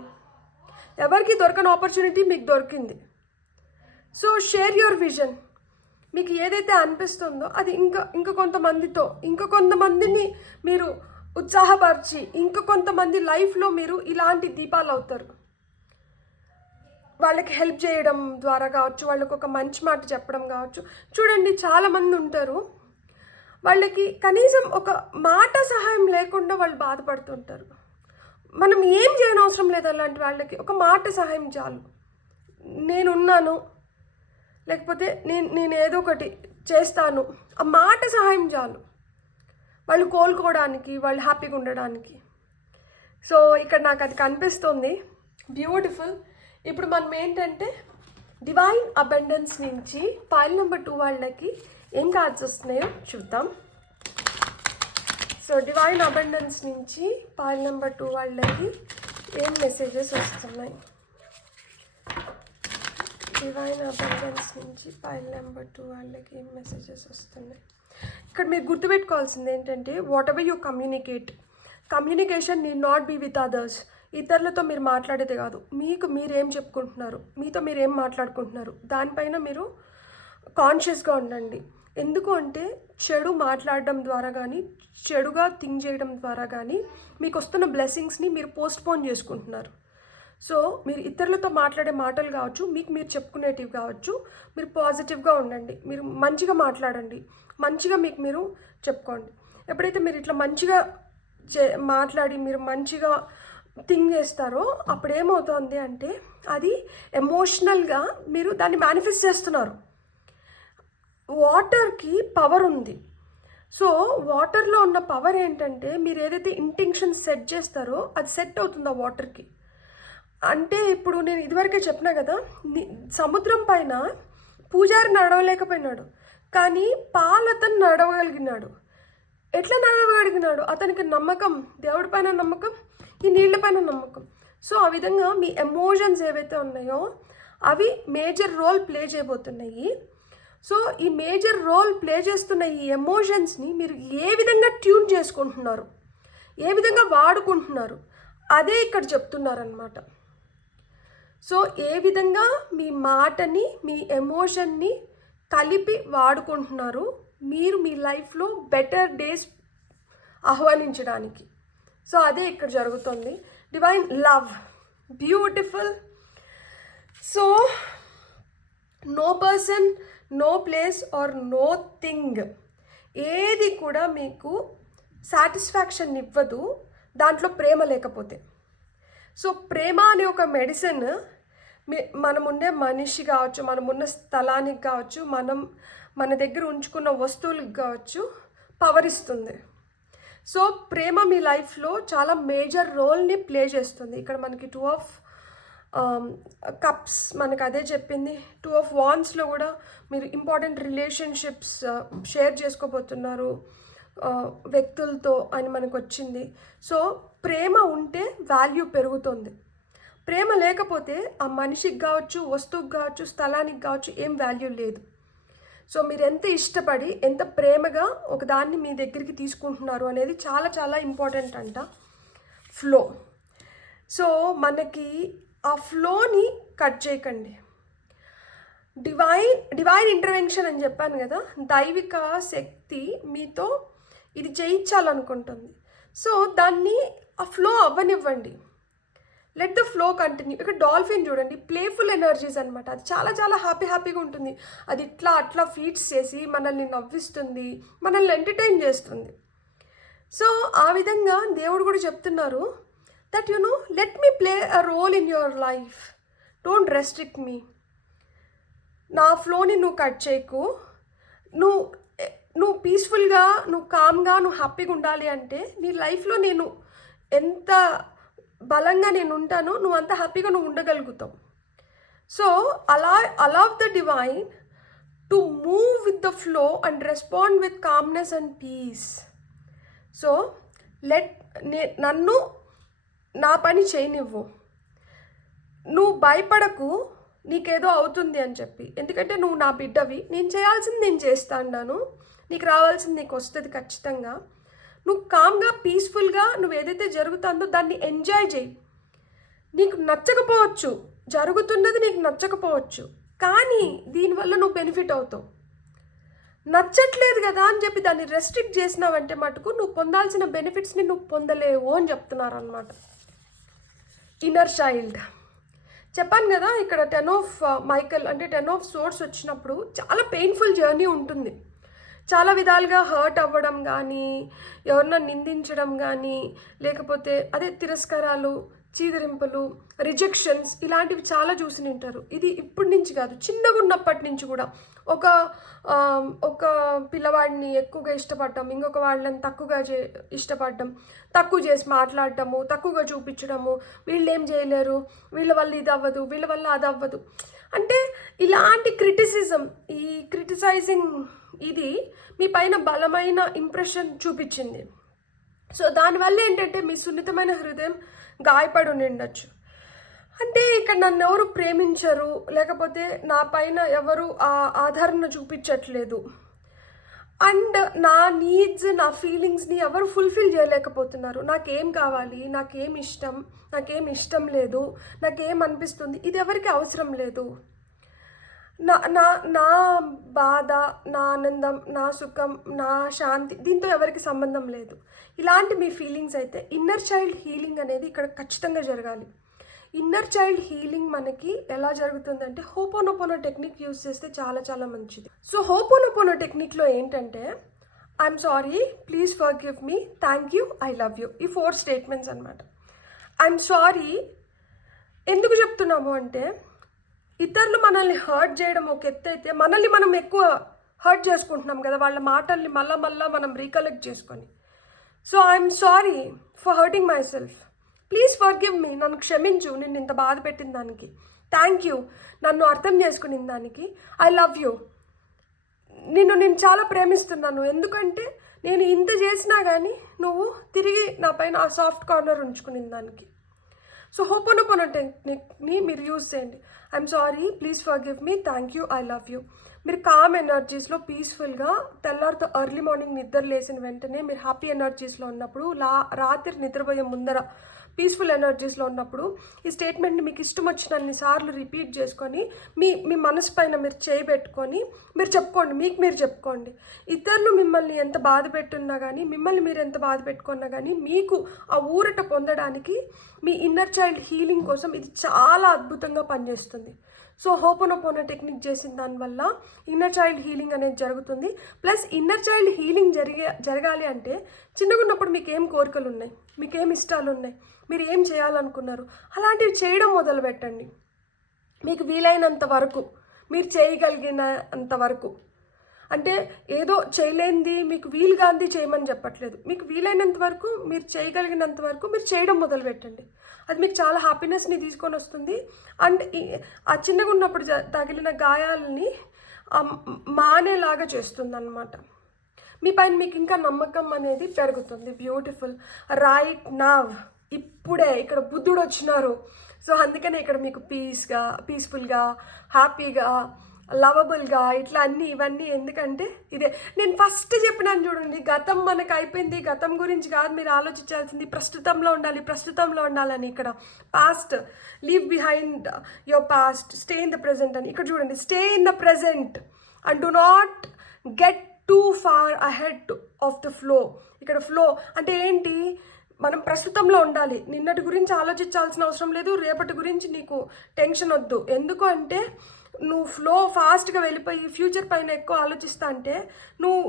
ఎవరికి దొరకని ఆపర్చునిటీ మీకు దొరికింది. So share your vision. మీకు ఏదైతే అనిపిస్తుందో అది ఇంకా కొంతమందిని మీరు ఉత్సాహపరిచి కొంతమంది లైఫ్లో మీరు ఇలాంటి దీపాలు అవుతారు. వాళ్ళకి హెల్ప్ చేయడం ద్వారా కావచ్చు, వాళ్ళకి ఒక మంచి మాట చెప్పడం కావచ్చు. చూడండి చాలామంది ఉంటారు, వాళ్ళకి కనీసం ఒక మాట సహాయం లేకుండా వాళ్ళు బాధపడుతుంటారు. మనం ఏం చేయని అవసరం లేదు. అలాంటి వాళ్ళకి ఒక మాట సహాయం చాలు. నేనున్నాను, లేకపోతే నేను ఏదో ఒకటి చేస్తాను, ఆ మాట సహాయం చాలు వాళ్ళు కోలుకోవడానికి, వాళ్ళు హ్యాపీగా ఉండడానికి. సో ఇక్కడ నాకు అది కనిపిస్తుంది, బ్యూటిఫుల్. ఇప్పుడు మనం ఏంటంటే డివైన్ అబండెన్స్ నుంచి పైల్ నెంబర్ 2 వాళ్ళకి ఏం కార్డ్స్ వస్తున్నాయో చూద్దాం. సో డివైన్ అబండెన్స్ నుంచి పైల్ నెంబర్ 2 వాళ్ళకి ఏం మెసేజెస్ వస్తున్నాయి. డివైన్ అబండెన్స్ నుంచి పైల్ నెంబర్ 2 వాళ్ళకి ఏం మెసేజెస్ వస్తున్నాయి. ఇక్కడ మీరు గుర్తుపెట్టుకోవాల్సింది ఏంటంటే whatever you communication need not be with others. ఇతరులతో మీరు మాట్లాడేది కాదు, మీకు మీరేం చెప్పుకుంటున్నారు, మీతో మీరు ఏం మాట్లాడుకుంటున్నారు దానిపైన మీరు కాన్షియస్గా ఉండండి. ఎందుకు అంటే చెడు మాట్లాడడం ద్వారా కానీ, చెడుగా థింక్ చేయడం ద్వారా కానీ మీకు వస్తున్న బ్లెస్సింగ్స్ని మీరు పోస్ట్పోన్ చేసుకుంటున్నారు. సో మీరు ఇతరులతో మాట్లాడే మాటలు కావచ్చు, మీకు మీరు చెప్పుకునేటివి కావచ్చు, మీరు పాజిటివ్గా ఉండండి, మీరు మంచిగా మాట్లాడండి, మంచిగా మీకు మీరు చెప్పుకోండి. ఎప్పుడైతే మీరు ఇట్లా మంచిగా మాట్లాడి మీరు మంచిగా థింక్ చేస్తారో అప్పుడు ఏమవుతుంది అంటే అది ఎమోషనల్గా మీరు దాన్ని మేనిఫెస్ట్ చేస్తున్నారు. వాటర్కి పవర్ ఉంది. సో వాటర్లో ఉన్న పవర్ ఏంటంటే మీరు ఏదైతే ఇంటెన్షన్ సెట్ చేస్తారో అది సెట్ అవుతుంది ఆ వాటర్కి. అంటే ఇప్పుడు నేను ఇదివరకే చెప్పినా కదా, సముద్రం పైన పూజారి నడవలేకపోయినాడు, కానీ పాలతను నడవగలిగినాడు. ఎట్లా నడవగలిగినాడు? అతనికి నమ్మకం, దేవుడి పైన నమ్మకం, ఈ నీళ్ళ పైన నమ్మకం. సో ఆ విధంగా మీ ఎమోషన్స్ ఏవైతే ఉన్నాయో అవి మేజర్ రోల్ ప్లే చేయబోతున్నాయి. సో ఈ మేజర్ రోల్ ప్లే చేస్తున్న ఈ ఎమోషన్స్ని మీరు ఏ విధంగా ట్యూన్ చేసుకుంటున్నారు, ఏ విధంగా వాడుకుంటున్నారు అదే ఇక్కడ చెప్తున్నారనమాట. సో ఏ విధంగా మీ మాటని మీ ఎమోషన్ని కలిపి వాడుకుంటున్నారు మీరు మీ లైఫ్లో బెటర్ డేస్ ఆహ్వానించడానికి. సో అదే ఇక్కడ జరుగుతుంది. Divine love, beautiful. So no person, no place or no thing ఏది కూడా మీకు సాటిస్ఫాక్షన్ ఇవ్వదు దాంట్లో ప్రేమ లేకపోతే. సో ప్రేమ అనే ఒక మెడిసిన్ మనముండే మనిషి కావచ్చు, మనమున్న స్థలానికి కావచ్చు, మన దగ్గర ఉంచుకున్న వస్తువులకు కావచ్చు పవర్ ఇస్తుంది. సో ప్రేమ మీ లైఫ్లో చాలా మేజర్ రోల్ని ప్లే చేస్తుంది. ఇక్కడ మనకి 2 ఆఫ్ కప్స్ మనకు అదే చెప్పింది. 2 ఆఫ్ వాండ్స్లో కూడా మీరు ఇంపార్టెంట్ రిలేషన్షిప్స్ షేర్ చేసుకోబోతున్నారు వ్యక్తులతో అని మనకు వచ్చింది. సో ప్రేమ ఉంటే వాల్యూ పెరుగుతుంది. ప్రేమ లేకపోతే ఆ మనిషికి కావచ్చు, వస్తువుకి కావచ్చు, స్థలానికి కావచ్చు ఏం వాల్యూ లేదు. సో మీరు ఎంత ఇష్టపడి ఎంత ప్రేమగా ఒకదాన్ని మీ దగ్గరికి తీసుకుంటున్నారు అనేది చాలా చాలా ఇంపార్టెంట్ అంట. ఫ్లో. సో మనకి ఆ ఫ్లోని కట్ చేయకండి. డివైన్ ఇంటర్వెన్షన్ అని చెప్పాను కదా, దైవిక శక్తి మీతో ఇది చేయించాలనుకుంటుంది. సో దాన్ని ఆ ఫ్లో అవ్వనివ్వండి, లెట్ ద ఫ్లో కంటిన్యూ. ఇక్కడ డాల్ఫిన్ చూడండి, ప్లేఫుల్ ఎనర్జీస్ అనమాట. అది చాలా చాలా హ్యాపీగా ఉంటుంది. అది ఇట్లా అట్లా ఫీడ్స్ చేసి మనల్ని నవ్విస్తుంది, మనల్ని ఎంటర్టైన్ చేస్తుంది. సో ఆ విధంగా దేవుడు కూడా చెప్తున్నారు that let me play a role in your life, don't restrict me. నా ఫ్లోని నువ్వు కట్ చేయకు. నువ్వు పీస్ఫుల్గా, నువ్వు కామ్గా, నువ్వు హ్యాపీగా ఉండాలి అంటే నీ లైఫ్లో నేను ఎంత బలంగా నేను ఉంటానో నువ్వు అంత హ్యాపీగా నువ్వు ఉండగలుగుతావు. So allow the divine to move with the flow and respond with calmness and peace. So నన్ను నా పని చేయనివ్వు. నువ్వు భయపడకు నీకేదో అవుతుంది అని చెప్పి, ఎందుకంటే నువ్వు నా బిడ్డవి. నేను చేయాల్సింది నేను చేస్తాను, నీకు రావాల్సింది నీకు వస్తుంది ఖచ్చితంగా. నువ్వు కామ్గా పీస్ఫుల్గా నువ్వు ఏదైతే జరుగుతుందో దాన్ని ఎంజాయ్ చేయి. నీకు నచ్చకపోవచ్చు, జరుగుతున్నది నీకు నచ్చకపోవచ్చు, కానీ దీనివల్ల నువ్వు బెనిఫిట్ అవుతావు. నచ్చట్లేదు కదా అని చెప్పి దాన్ని రెస్ట్రిక్ట్ చేసినావంటే మటుకు నువ్వు పొందాల్సిన బెనిఫిట్స్ని నువ్వు పొందలేవు అని చెప్తున్నారు అనమాట. ఇన్నర్ చైల్డ్ చెప్పాను కదా, ఇక్కడ 10 of మైకల్ అంటే 10 of swords వచ్చినప్పుడు చాలా పెయిన్ఫుల్ జర్నీ ఉంటుంది. చాలా విధాలుగా హర్ట్ అవ్వడం కానీ, ఎవరన్నా నిందించడం కానీ, లేకపోతే అదే తిరస్కారాలు, చీదరింపులు, రిజెక్షన్స్, ఇలాంటివి చాలా చూసి ఉంటారు. ఇది ఇప్పటి నుంచి కాదు, చిన్నగా ఉన్నప్పటి నుంచి కూడా ఒక పిల్లవాడిని ఎక్కువగా ఇష్టపడటం, ఇంకొక వాళ్ళని తక్కువగా ఇష్టపడడం, తక్కువ చేసి మాట్లాడటము, తక్కువగా చూపించడము, వీళ్ళు ఏం చేయలేరు, వీళ్ళ వల్ల ఇది అవ్వదు, వీళ్ళ వల్ల అది అవ్వదు అంటే ఇలాంటి క్రిటిసిజం, ఈ క్రిటిసైజింగ్ ఇది మీ పైన బలమైన ఇంప్రెషన్ చూపించింది. సో దానివల్ల ఏంటంటే మీ సున్నితమైన హృదయం గాయపడి ఉండొచ్చు. అంటే ఇక్కడ నన్ను ఎవరు ప్రేమించరు, లేకపోతే నా పైన ఎవరు ఆదరణ చూపించట్లేదు, అండ్ నా నీడ్స్, నా ఫీలింగ్స్ని ఎవరు ఫుల్ఫిల్ చేయలేకపోతున్నారు. నాకేం కావాలి, నాకేం ఇష్టం లేదు, నాకేం అనిపిస్తుంది, ఇది ఎవరికి అవసరం లేదు. నా బాధ, నా ఆనందం, నా సుఖం, నా శాంతి దీంతో ఎవరికి సంబంధం లేదు. ఇలాంటి మీ ఫీలింగ్స్ అయితే ఇన్నర్ చైల్డ్ హీలింగ్ అనేది ఇక్కడ ఖచ్చితంగా జరగాలి. ఇన్నర్ చైల్డ్ హీలింగ్ మనకి ఎలా జరుగుతుందంటే హోపోనోపోనో టెక్నిక్ యూజ్ చేస్తే చాలా చాలా మంచిది. సో హోపోనోపోనో టెక్నిక్లో ఏంటంటే I'm sorry, please forgive me, thank you, I love you, ఈ 4 స్టేట్మెంట్స్ అనమాట. ఐఎమ్ సారీ ఎందుకు చెప్తున్నాము అంటే, ఇతరులు మనల్ని హర్ట్ చేయడం ఒక ఎత్తు అయితే, మనల్ని మనం ఎక్కువ హర్ట్ చేసుకుంటున్నాం కదా వాళ్ళ మాటల్ని మళ్ళా మనం రీకలెక్ట్ చేసుకొని. So I'm sorry for hurting my self, please forgive me, నన్ను క్షమించు నిన్ను ఇంత బాధ పెట్టిన దానికి, థ్యాంక్ యూ నన్ను అర్థం చేసుకున్న దానికి, ఐ లవ్ యూ నేను చాలా ప్రేమిస్తున్నాను, ఎందుకంటే నేను ఇంత చేసినా కానీ నువ్వు తిరిగి నా పైన ఆ సాఫ్ట్ కార్నర్ ఉంచుకునే దానికి. సో హోపోనోపోనో టెక్నిక్ని మీరు యూజ్ చేయండి. I'm sorry, please forgive me, thank you, I love you. మీరు కామ్ ఎనర్జీస్లో పీస్ఫుల్గా తెల్లారితో ఎర్లీ మార్నింగ్ నిద్ర లేసిన వెంటనే మీరు హ్యాపీ ఎనర్జీస్లో ఉన్నప్పుడు, రాత్రి నిద్రపోయే ముందర పీస్ఫుల్ ఎనర్జీస్లో ఉన్నప్పుడు ఈ స్టేట్మెంట్ని మీకు ఇష్టం వచ్చినన్ని సార్లు రిపీట్ చేసుకొని మీ మనసు పైన మీరు చేయబెట్టుకొని మీరు చెప్పుకోండి, మీరు చెప్పుకోండి. ఇతరులు మిమ్మల్ని ఎంత బాధ పెట్టున్నా కానీ, మిమ్మల్ని మీరు ఎంత బాధ పెట్టుకున్నా కానీ, మీకు ఆ ఊరట పొందడానికి మీ ఇన్నర్ చైల్డ్ హీలింగ్ కోసం ఇది చాలా అద్భుతంగా పనిచేస్తుంది. సో హోపోనోపోనో టెక్నిక్ చేసిన దానివల్ల ఇన్నర్ చైల్డ్ హీలింగ్ అనేది జరుగుతుంది. ప్లస్ ఇన్నర్ చైల్డ్ హీలింగ్ జరగాలి అంటే చిన్నగా ఉన్నప్పుడు మీకు ఏం కోరికలు ఉన్నాయి, మీకు ఏం ఇష్టాలు ఉన్నాయి, మీరు ఏం చేయాలనుకున్నారు, అలాంటివి చేయడం మొదలు పెట్టండి. మీకు వీలైనంత వరకు, మీరు చేయగలిగినంత వరకు, అంటే ఏదో చేయలేనిది మీకు వీలుగాంది చేయమని చెప్పట్లేదు, మీకు వీలైనంత వరకు, మీరు చేయగలిగినంత వరకు మీరు చేయడం మొదలు పెట్టండి. అది మీకు చాలా హ్యాపీనెస్ని తీసుకొని వస్తుంది. అండ్ ఆ చిన్నగా ఉన్నప్పుడు తగిలిన గాయాలని మానేలాగా చేస్తుంది అన్నమాట. మీ పైన మీకు ఇంకా నమ్మకం అనేది పెరుగుతుంది. బ్యూటిఫుల్. రైట్ నవ్, ఇప్పుడే ఇక్కడ బుద్ధుడు వచ్చినారు. సో అందుకనే ఇక్కడ మీకు పీస్ఫుల్గా, హ్యాపీగా, లవబుల్గా ఇట్లా అన్నీ ఇవన్నీ. ఎందుకంటే ఇదే నేను ఫస్ట్ చెప్పినాను చూడండి, గతం మనకు అయిపోయింది, గతం గురించి కాదు మీరు ఆలోచించాల్సింది, ప్రస్తుతంలో ఉండాలి, ప్రస్తుతంలో ఉండాలని. ఇక్కడ past, leave behind your past, stay in the present అని. ఇక్కడ చూడండి, stay in the present and do not get too far ahead of the flow. ఇక్కడ ఫ్లో అంటే ఏంటి, మనం ప్రస్తుతంలో ఉండాలి. నిన్నటి గురించి ఆలోచించాల్సిన అవసరం లేదు, రేపటి గురించి నీకు టెన్షన్ వద్దు. ఎందుకు అంటే నువ్వు ఫ్లో ఫాస్ట్గా వెళ్ళిపోయి ఫ్యూచర్ పైన ఎక్కువ ఆలోచిస్తా అంటే నువ్వు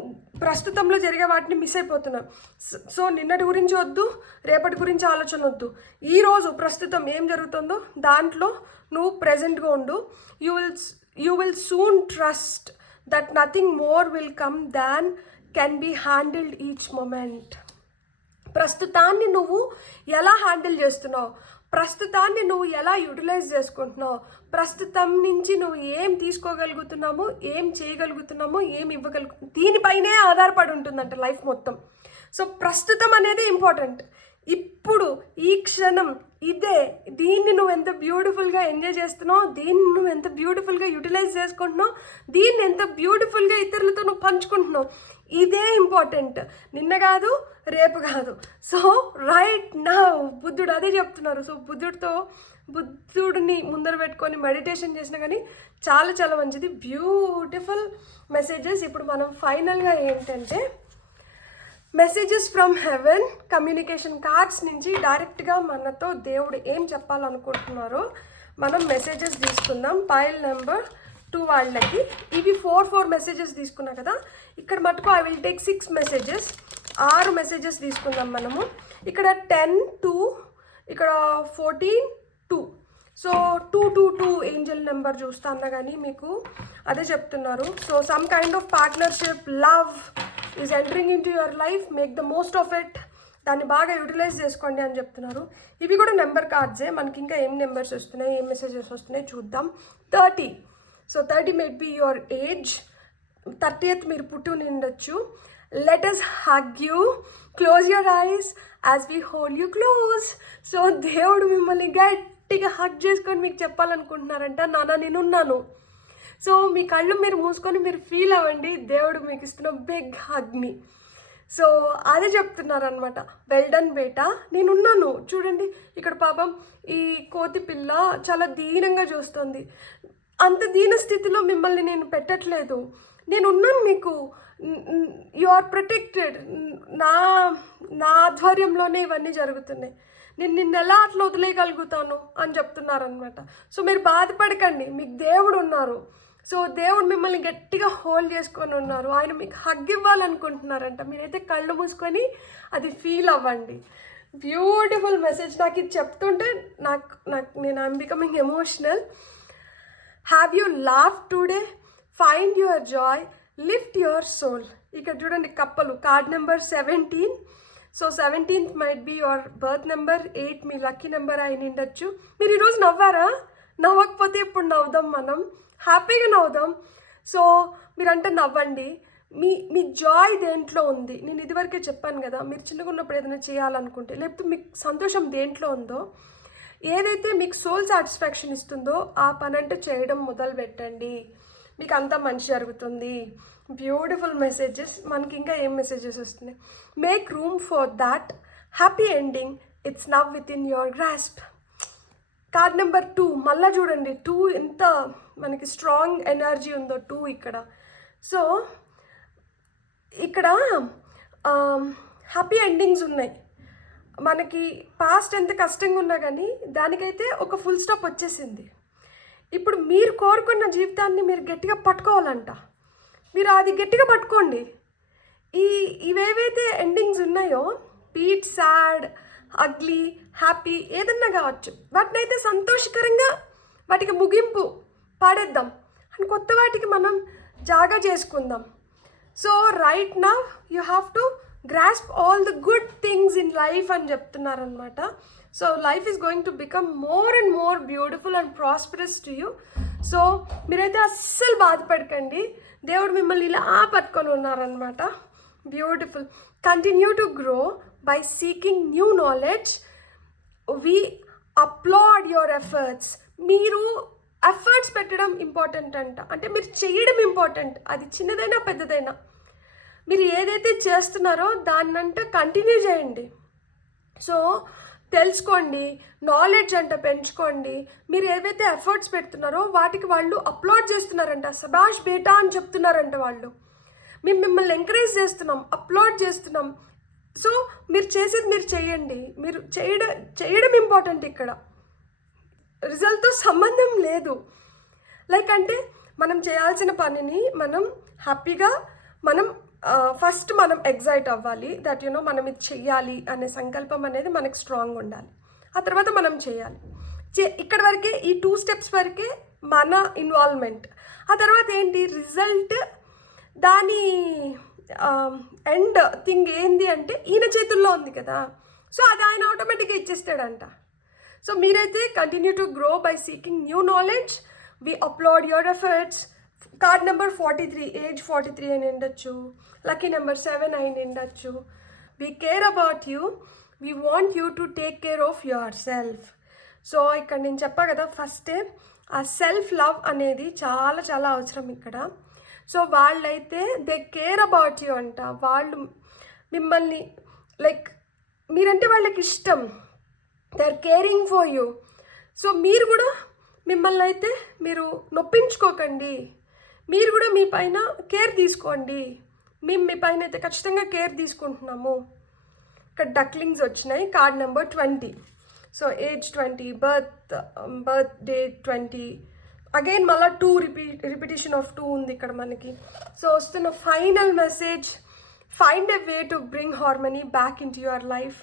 ప్రస్తుతంలో జరిగే వాటిని మిస్ అయిపోతున్నావు. సో నిన్నటి గురించి వద్దు, రేపటి గురించి ఆలోచన వద్దు. ఈరోజు ప్రస్తుతం ఏం జరుగుతుందో దాంట్లో నువ్వు ప్రెజెంట్గా ఉండు. You will soon trust that nothing more will come than can be handled each moment. ప్రస్తుతాన్ని నువ్వు ఎలా హ్యాండిల్ చేస్తున్నావు, ప్రస్తుతాన్ని నువ్వు ఎలా యూటిలైజ్ చేసుకుంటున్నావు, ప్రస్తుతం నుంచి నువ్వు ఏం తీసుకోగలుగుతున్నామో, ఏం చేయగలుగుతున్నామో, ఏం ఇవ్వగలుగుతున్నావు, దీనిపైనే ఆధారపడి ఉంటుందంట లైఫ్ మొత్తం. సో ప్రస్తుతం అనేది ఇంపార్టెంట్. ఇప్పుడు ఈ క్షణం ఇదే, దీన్ని నువ్వు ఎంత బ్యూటిఫుల్గా ఎంజాయ్ చేస్తున్నావు, దీన్ని నువ్వు ఎంత బ్యూటిఫుల్గా యూటిలైజ్ చేసుకుంటున్నావు, దీన్ని ఎంత బ్యూటిఫుల్గా ఇతరులతో నువ్వు పంచుకుంటున్నావు, ఇదే ఇంపార్టెంట్. నిన్న కాదు, రేపు కాదు. సో రైట్ నౌ బుద్ధుడు అదే చెప్తున్నారు. సో బుద్ధుడిని ముందర పెట్టుకొని మెడిటేషన్ చేసినా కానీ చాలా చాలా మంచిది. Beautiful messages. ఇప్పుడు మనం ఫైనల్గా ఏంటంటే messages from heaven, communication cards నుంచి డైరెక్ట్గా మనతో దేవుడు ఏం చెప్పాలనుకుంటున్నారో మనం మెసేజెస్ తీసుకుందాం. పైల్ నెంబర్ 2 వాళ్ళకి ఇవి 4 మెసేజెస్ తీసుకున్నా కదా, ఇక్కడ మటుకు I will take 6 messages, 6 messages తీసుకుందాం మనము. ఇక్కడ 10, 2, ఇక్కడ 14, 2. సో 222 ఏంజల్ నెంబర్ చూస్తాను కానీ మీకు అదే చెప్తున్నారు. So some kind of partnership, love is entering in to your life, make the most of it, దాన్ని బాగా యూటిలైజ్ చేసుకోండి అని చెప్తున్నారు. ఇవి కూడా నెంబర్ కార్డ్సే, మనకి ఇంకా ఏం నెంబర్స్ వస్తున్నాయి, ఏం మెసేజెస్ వస్తున్నాయి చూద్దాం. 30. So 30 might be your age, 30th మీరు పుట్టి నిండొచ్చు. Let us hug you, close your eyes as we hold you close. So దేవుడు మిమ్మల్ని గట్టిగా హగ్ చేసుకొని మీకు చెప్పాలనుకుంటున్నారంట, నాన్న నేనున్నాను. సో మీ కళ్ళు మీరు మూసుకొని మీరు ఫీల్ అవ్వండి దేవుడు మీకు ఇస్తున్న బిగ్ హగ్ని. సో అదే చెప్తున్నారనమాట, వెల్ డన్ బేటా, నేనున్నాను. చూడండి ఇక్కడ పాపం ఈ కోతి పిల్ల చాలా దీనంగా చూస్తుంది. అంత దీన స్థితిలో మిమ్మల్ని నేను పెట్టట్లేదు, నేనున్నాను మీకు, యు ఆర్ ప్రొటెక్టెడ్, నా ఆధ్వర్యంలోనే ఇవన్నీ జరుగుతున్నాయి, నేను నిన్ను ఎలా అట్లా వదిలేయగలుగుతాను అని చెప్తున్నారనమాట. సో మీరు బాధపడకండి, మీకు దేవుడు ఉన్నారు. సో దేవుడు మిమ్మల్ని గట్టిగా హోల్డ్ చేసుకొని ఉన్నారు, ఆయన మీకు హగ్ ఇవ్వాలనుకుంటున్నారంట. మీరైతే కళ్ళు మూసుకొని అది ఫీల్ అవ్వండి. Beautiful message. నాకు ఇది చెప్తుంటే నేను I'm becoming emotional. Have you laugh today, find your joy, lift your soul. ఇక్కడ చూడండి కప్పలు, card number 17. So 17th might be your birth number, 8 మీ లక్కీ నెంబర్ అయి నిండొచ్చు. మీరు ఈరోజు నవ్వారా? నవ్వకపోతే ఇప్పుడు నవ్వుదాం, మనం హ్యాపీగా నవ్వుదాం. సో మీరంటే నవ్వండి. మీ జాయ్ దేంట్లో ఉంది? నేను ఇదివరకే చెప్పాను కదా, మీరు చిన్నగా ఉన్నప్పుడు ఏదైనా చేయాలనుకుంటే, లేకపోతే మీకు సంతోషం దేంట్లో ఉందో, ఏదైతే మీకు సోల్ సాటిస్ఫాక్షన్ ఇస్తుందో ఆ పని అంటే చేయడం మొదలు పెట్టండి, మీకు అంతా మంచి జరుగుతుంది. Beautiful messages. మనకి ఇంకా ఏం మెసేజెస్ వస్తున్నాయి? Make room for that happy ending, it's now with in your grasp. Card number 2 మళ్ళీ చూడండి, 2 ఎంత మనకి స్ట్రాంగ్ ఎనర్జీ ఉందో 2 ఇక్కడ. సో ఇక్కడ హ్యాపీ ఎండింగ్స్ ఉన్నాయి. మనకి పాస్ట్ ఎంత కష్టంగా ఉన్నా కానీ దానికైతే ఒక ఫుల్ స్టాప్ వచ్చేసింది. ఇప్పుడు మీరు కోరుకున్న జీవితాన్ని మీరు గట్టిగా పట్టుకోవాలంట, మీరు అది గట్టిగా పట్టుకోండి. ఇవేవైతే ఎండింగ్స్ ఉన్నాయో, బీట్ సాడ్, అగ్లీ, హ్యాపీ, ఏదన్నా కావచ్చు, వాటిని అయితే సంతోషకరంగా వాటికి ముగింపు పాడేద్దాం అని కొత్త వాటికి మనం జాగా చేసుకుందాం. So right now you have to grasp all the good things in life అని చెప్తున్నారనమాట. So life is going to become more and more beautiful and prosperous to you. So మీరైతే అస్సలు బాధపడకండి, దేవుడు మిమ్మల్ని ఇలా పట్టుకొని ఉన్నారనమాట. Beautiful. Continue to grow by seeking new knowledge. We applaud your efforts. మీరు ఎఫర్ట్స్ పెట్టడం ఇంపార్టెంట్ అంట. అంటే మీరు చేయడం ఇంపార్టెంట్, అది చిన్నదైనా పెద్దదైనా. మీరు ఏదైతే చేస్తున్నారో దాన్నంట కంటిన్యూ చేయండి. సో తెలుసుకోండి, నాలెడ్జ్ అంట పెంచుకోండి. మీరు ఏవైతే ఎఫర్ట్స్ పెడుతున్నారో వాటికి వాళ్ళు అప్లోడ్ చేస్తున్నారంట, సబాష్ బేటా అని చెప్తున్నారంట వాళ్ళు. మేము మిమ్మల్ని ఎంకరేజ్ చేస్తున్నాం, అప్లోడ్ చేస్తున్నాం. సో మీరు చేసేది మీరు చేయండి. మీరు చేయడం ఇంపార్టెంట్ ఇక్కడ, రిజల్ట్తో సంబంధం లేదు. లైక్ అంటే మనం చేయాల్సిన పనిని మనం హ్యాపీగా ఫస్ట్ మనం ఎగ్జైట్ అవ్వాలి, దట్ మనం ఇది చెయ్యాలి అనే సంకల్పం అనేది మనకు స్ట్రాంగ్ ఉండాలి. ఆ తర్వాత మనం చేయాలి. ఇక్కడ వరకే, ఈ 2 స్టెప్స్ వరకే మన ఇన్వాల్వ్మెంట్. ఆ తర్వాత ఏంటి రిజల్ట్, దాని ఎండ్ థింగ్ ఏంది అంటే ఈయన చేతుల్లో ఉంది కదా. సో అది ఆయన ఆటోమేటిక్గా ఇచ్చేస్తాడంట. సో మీరైతే continue to grow by seeking new knowledge. We upload your efforts. Card number 43, age 43 అని ఉండొచ్చు. లక్కీ నెంబర్ 7 అయిన ఉండొచ్చు. We care about you, we want you to take care of yourself. So ఇక్కడ నేను చెప్పా కదా ఫస్టే, ఆ సెల్ఫ్ లవ్ అనేది చాలా చాలా అవసరం ఇక్కడ. సో వాళ్ళైతే దే కేర్ అబౌట్ యూ అంట. వాళ్ళు మిమ్మల్ని లైక్ మీరంటే వాళ్ళకి ఇష్టం, they are caring for you. So మీరు కూడా మిమ్మల్ని అయితే మీరు నొప్పించుకోకండి. మీరు కూడా మీ పైన కేర్ తీసుకోండి. మేము మీ పైన అయితే ఖచ్చితంగా కేర్ తీసుకుంటున్నాము. ఇక్కడ డక్లింగ్స్ వచ్చినాయి. Card number 20. So age 20, birth date 20. Again మళ్ళీ 2 రిపిటేషన్ ఆఫ్ 2 ఉంది ఇక్కడ మనకి. సో వస్తున్న final message, find a way to bring harmony back in to your life.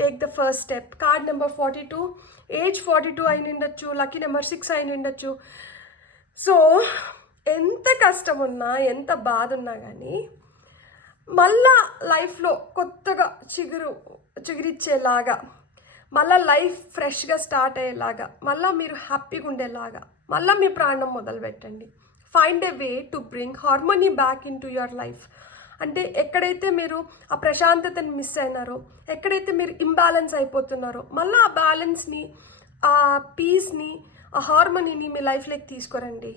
Take the first step. Card number 42, age 42 అయిన ఉండొచ్చు. లక్కీ నెంబర్ 6 అయిన ఉండొచ్చు. So ఎంత కష్టం ఉన్నా, ఎంత బాధ ఉన్నా కానీ మళ్ళా లైఫ్లో కొత్తగా చిగురిచ్చేలాగా, మళ్ళీ లైఫ్ ఫ్రెష్గా స్టార్ట్ అయ్యేలాగా, మళ్ళీ మీరు హ్యాపీగా ఉండేలాగా మళ్ళీ మీ ప్రాణం మొదలు పెట్టండి. Find a way to bring harmony back in to your life. అంటే ఎక్కడైతే మీరు ఆ ప్రశాంతతని మిస్ అయినారో, ఎక్కడైతే మీరు ఇంబ్యాలెన్స్ అయిపోతున్నారో, మళ్ళీ ఆ బ్యాలెన్స్ని, ఆ పీస్ని, ఆ హార్మనీని మీ లైఫ్లోకి తీసుకురండి.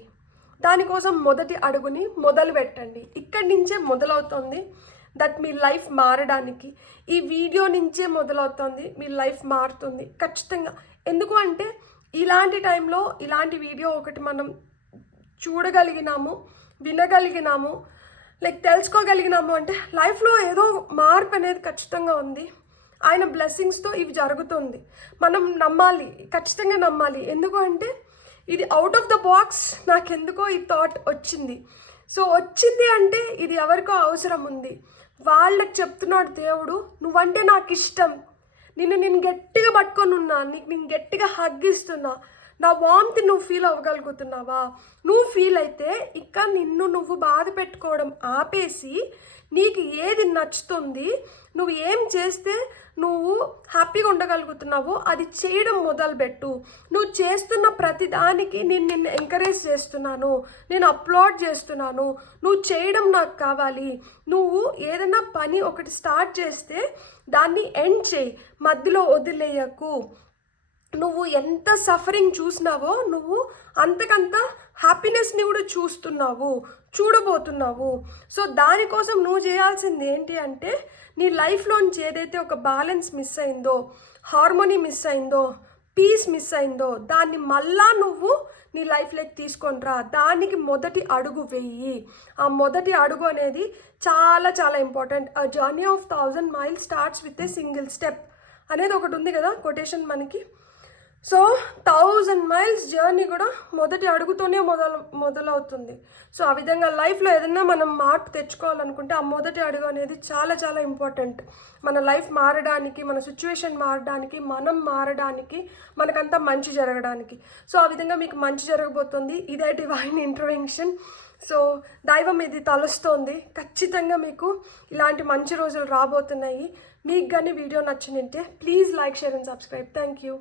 దానికోసం మొదటి అడుగుని మొదలు పెట్టండి. ఇక్కడి నుంచే మొదలవుతుంది దట్ మీ లైఫ్ మారడానికి. ఈ వీడియో నుంచే మొదలవుతుంది, మీ లైఫ్ మారుతుంది ఖచ్చితంగా. ఎందుకు అంటే ఇలాంటి టైంలో ఇలాంటి వీడియో ఒకటి మనం చూడగలిగినాము, వినగలిగినాము, లైక్ తెలుసుకోగలిగినాము అంటే లైఫ్లో ఏదో మార్పు అనేది ఖచ్చితంగా ఉంది. ఆయన బ్లెస్సింగ్స్తో ఇవి జరుగుతుంది. మనం నమ్మాలి, ఖచ్చితంగా నమ్మాలి. ఎందుకు అంటే ఇది అవుట్ ఆఫ్ ద బాక్స్ నాకెందుకో ఈ థాట్ వచ్చింది. సో వచ్చింది అంటే ఇది ఎవరికో అవసరం ఉంది. వాళ్ళకి చెప్తున్నాడు దేవుడు, నువ్వంటే నాకు ఇష్టం, నేను గట్టిగా పట్టుకొని ఉన్నా, నేను గట్టిగా హగ్ ఇస్తున్నా, నా వామ్తి నువ్వు ఫీల్ అవ్వగలుగుతున్నావా? నువ్వు ఫీల్ అయితే ఇక నువ్వు బాధ పెట్టుకోవడం ఆపేసి నీకు ఏది నచ్చుతుంది, నువ్వు ఏం చేస్తే నువ్వు హ్యాపీగా ఉండగలుగుతున్నావో అది చేయడం మొదలుపెట్టు. నువ్వు చేస్తున్న ప్రతి దానికి నిన్ను ఎంకరేజ్ చేస్తున్నాను, నేను అప్లోడ్ చేస్తున్నాను, నువ్వు చేయడం నాకు కావాలి. నువ్వు ఏదైనా పని ఒకటి స్టార్ట్ చేస్తే దాన్ని ఎండ్ చేయి, మధ్యలో వదిలేయకు. నువ్వు ఎంత సఫరింగ్ చూసినావో నువ్వు అంతకంత హ్యాపీనెస్ని కూడా చూడబోతున్నావు. సో దానికోసం నువ్వు చేయాల్సింది ఏంటి అంటే నీ లైఫ్లోంచి ఏదైతే ఒక బ్యాలెన్స్ మిస్ అయిందో, హార్మోనీ మిస్ అయిందో, పీస్ మిస్ అయిందో దాన్ని మళ్ళా నువ్వు నీ లైఫ్లోకి తీసుకొని రా. దానికి మొదటి అడుగు వెయ్యి. ఆ మొదటి అడుగు అనేది చాలా చాలా important. A journey of 1000 miles starts with a single step అనేది ఒకటి ఉంది కదా కొటేషన్ మనకి. సో 1000 miles జర్నీ కూడా మొదటి అడుగుతోనే మొదలవుతుంది. సో ఆ విధంగా లైఫ్లో ఏదైనా మనం మార్పు తెచ్చుకోవాలనుకుంటే ఆ మొదటి అడుగు అనేది చాలా చాలా ఇంపార్టెంట్. మన లైఫ్ మారడానికి, మన సిచ్యువేషన్ మారడానికి, మనం మారడానికి, మనకంతా మంచి జరగడానికి. సో ఆ విధంగా మీకు మంచి జరగబోతుంది. ఇదే డివైన్ ఇంటర్వెన్షన్. సో దైవం ఇది తలుస్తోంది. ఖచ్చితంగా మీకు ఇలాంటి మంచి రోజులు రాబోతున్నాయి. మీకు కానీ వీడియో నచ్చినంటే please like, share and subscribe. Thank you.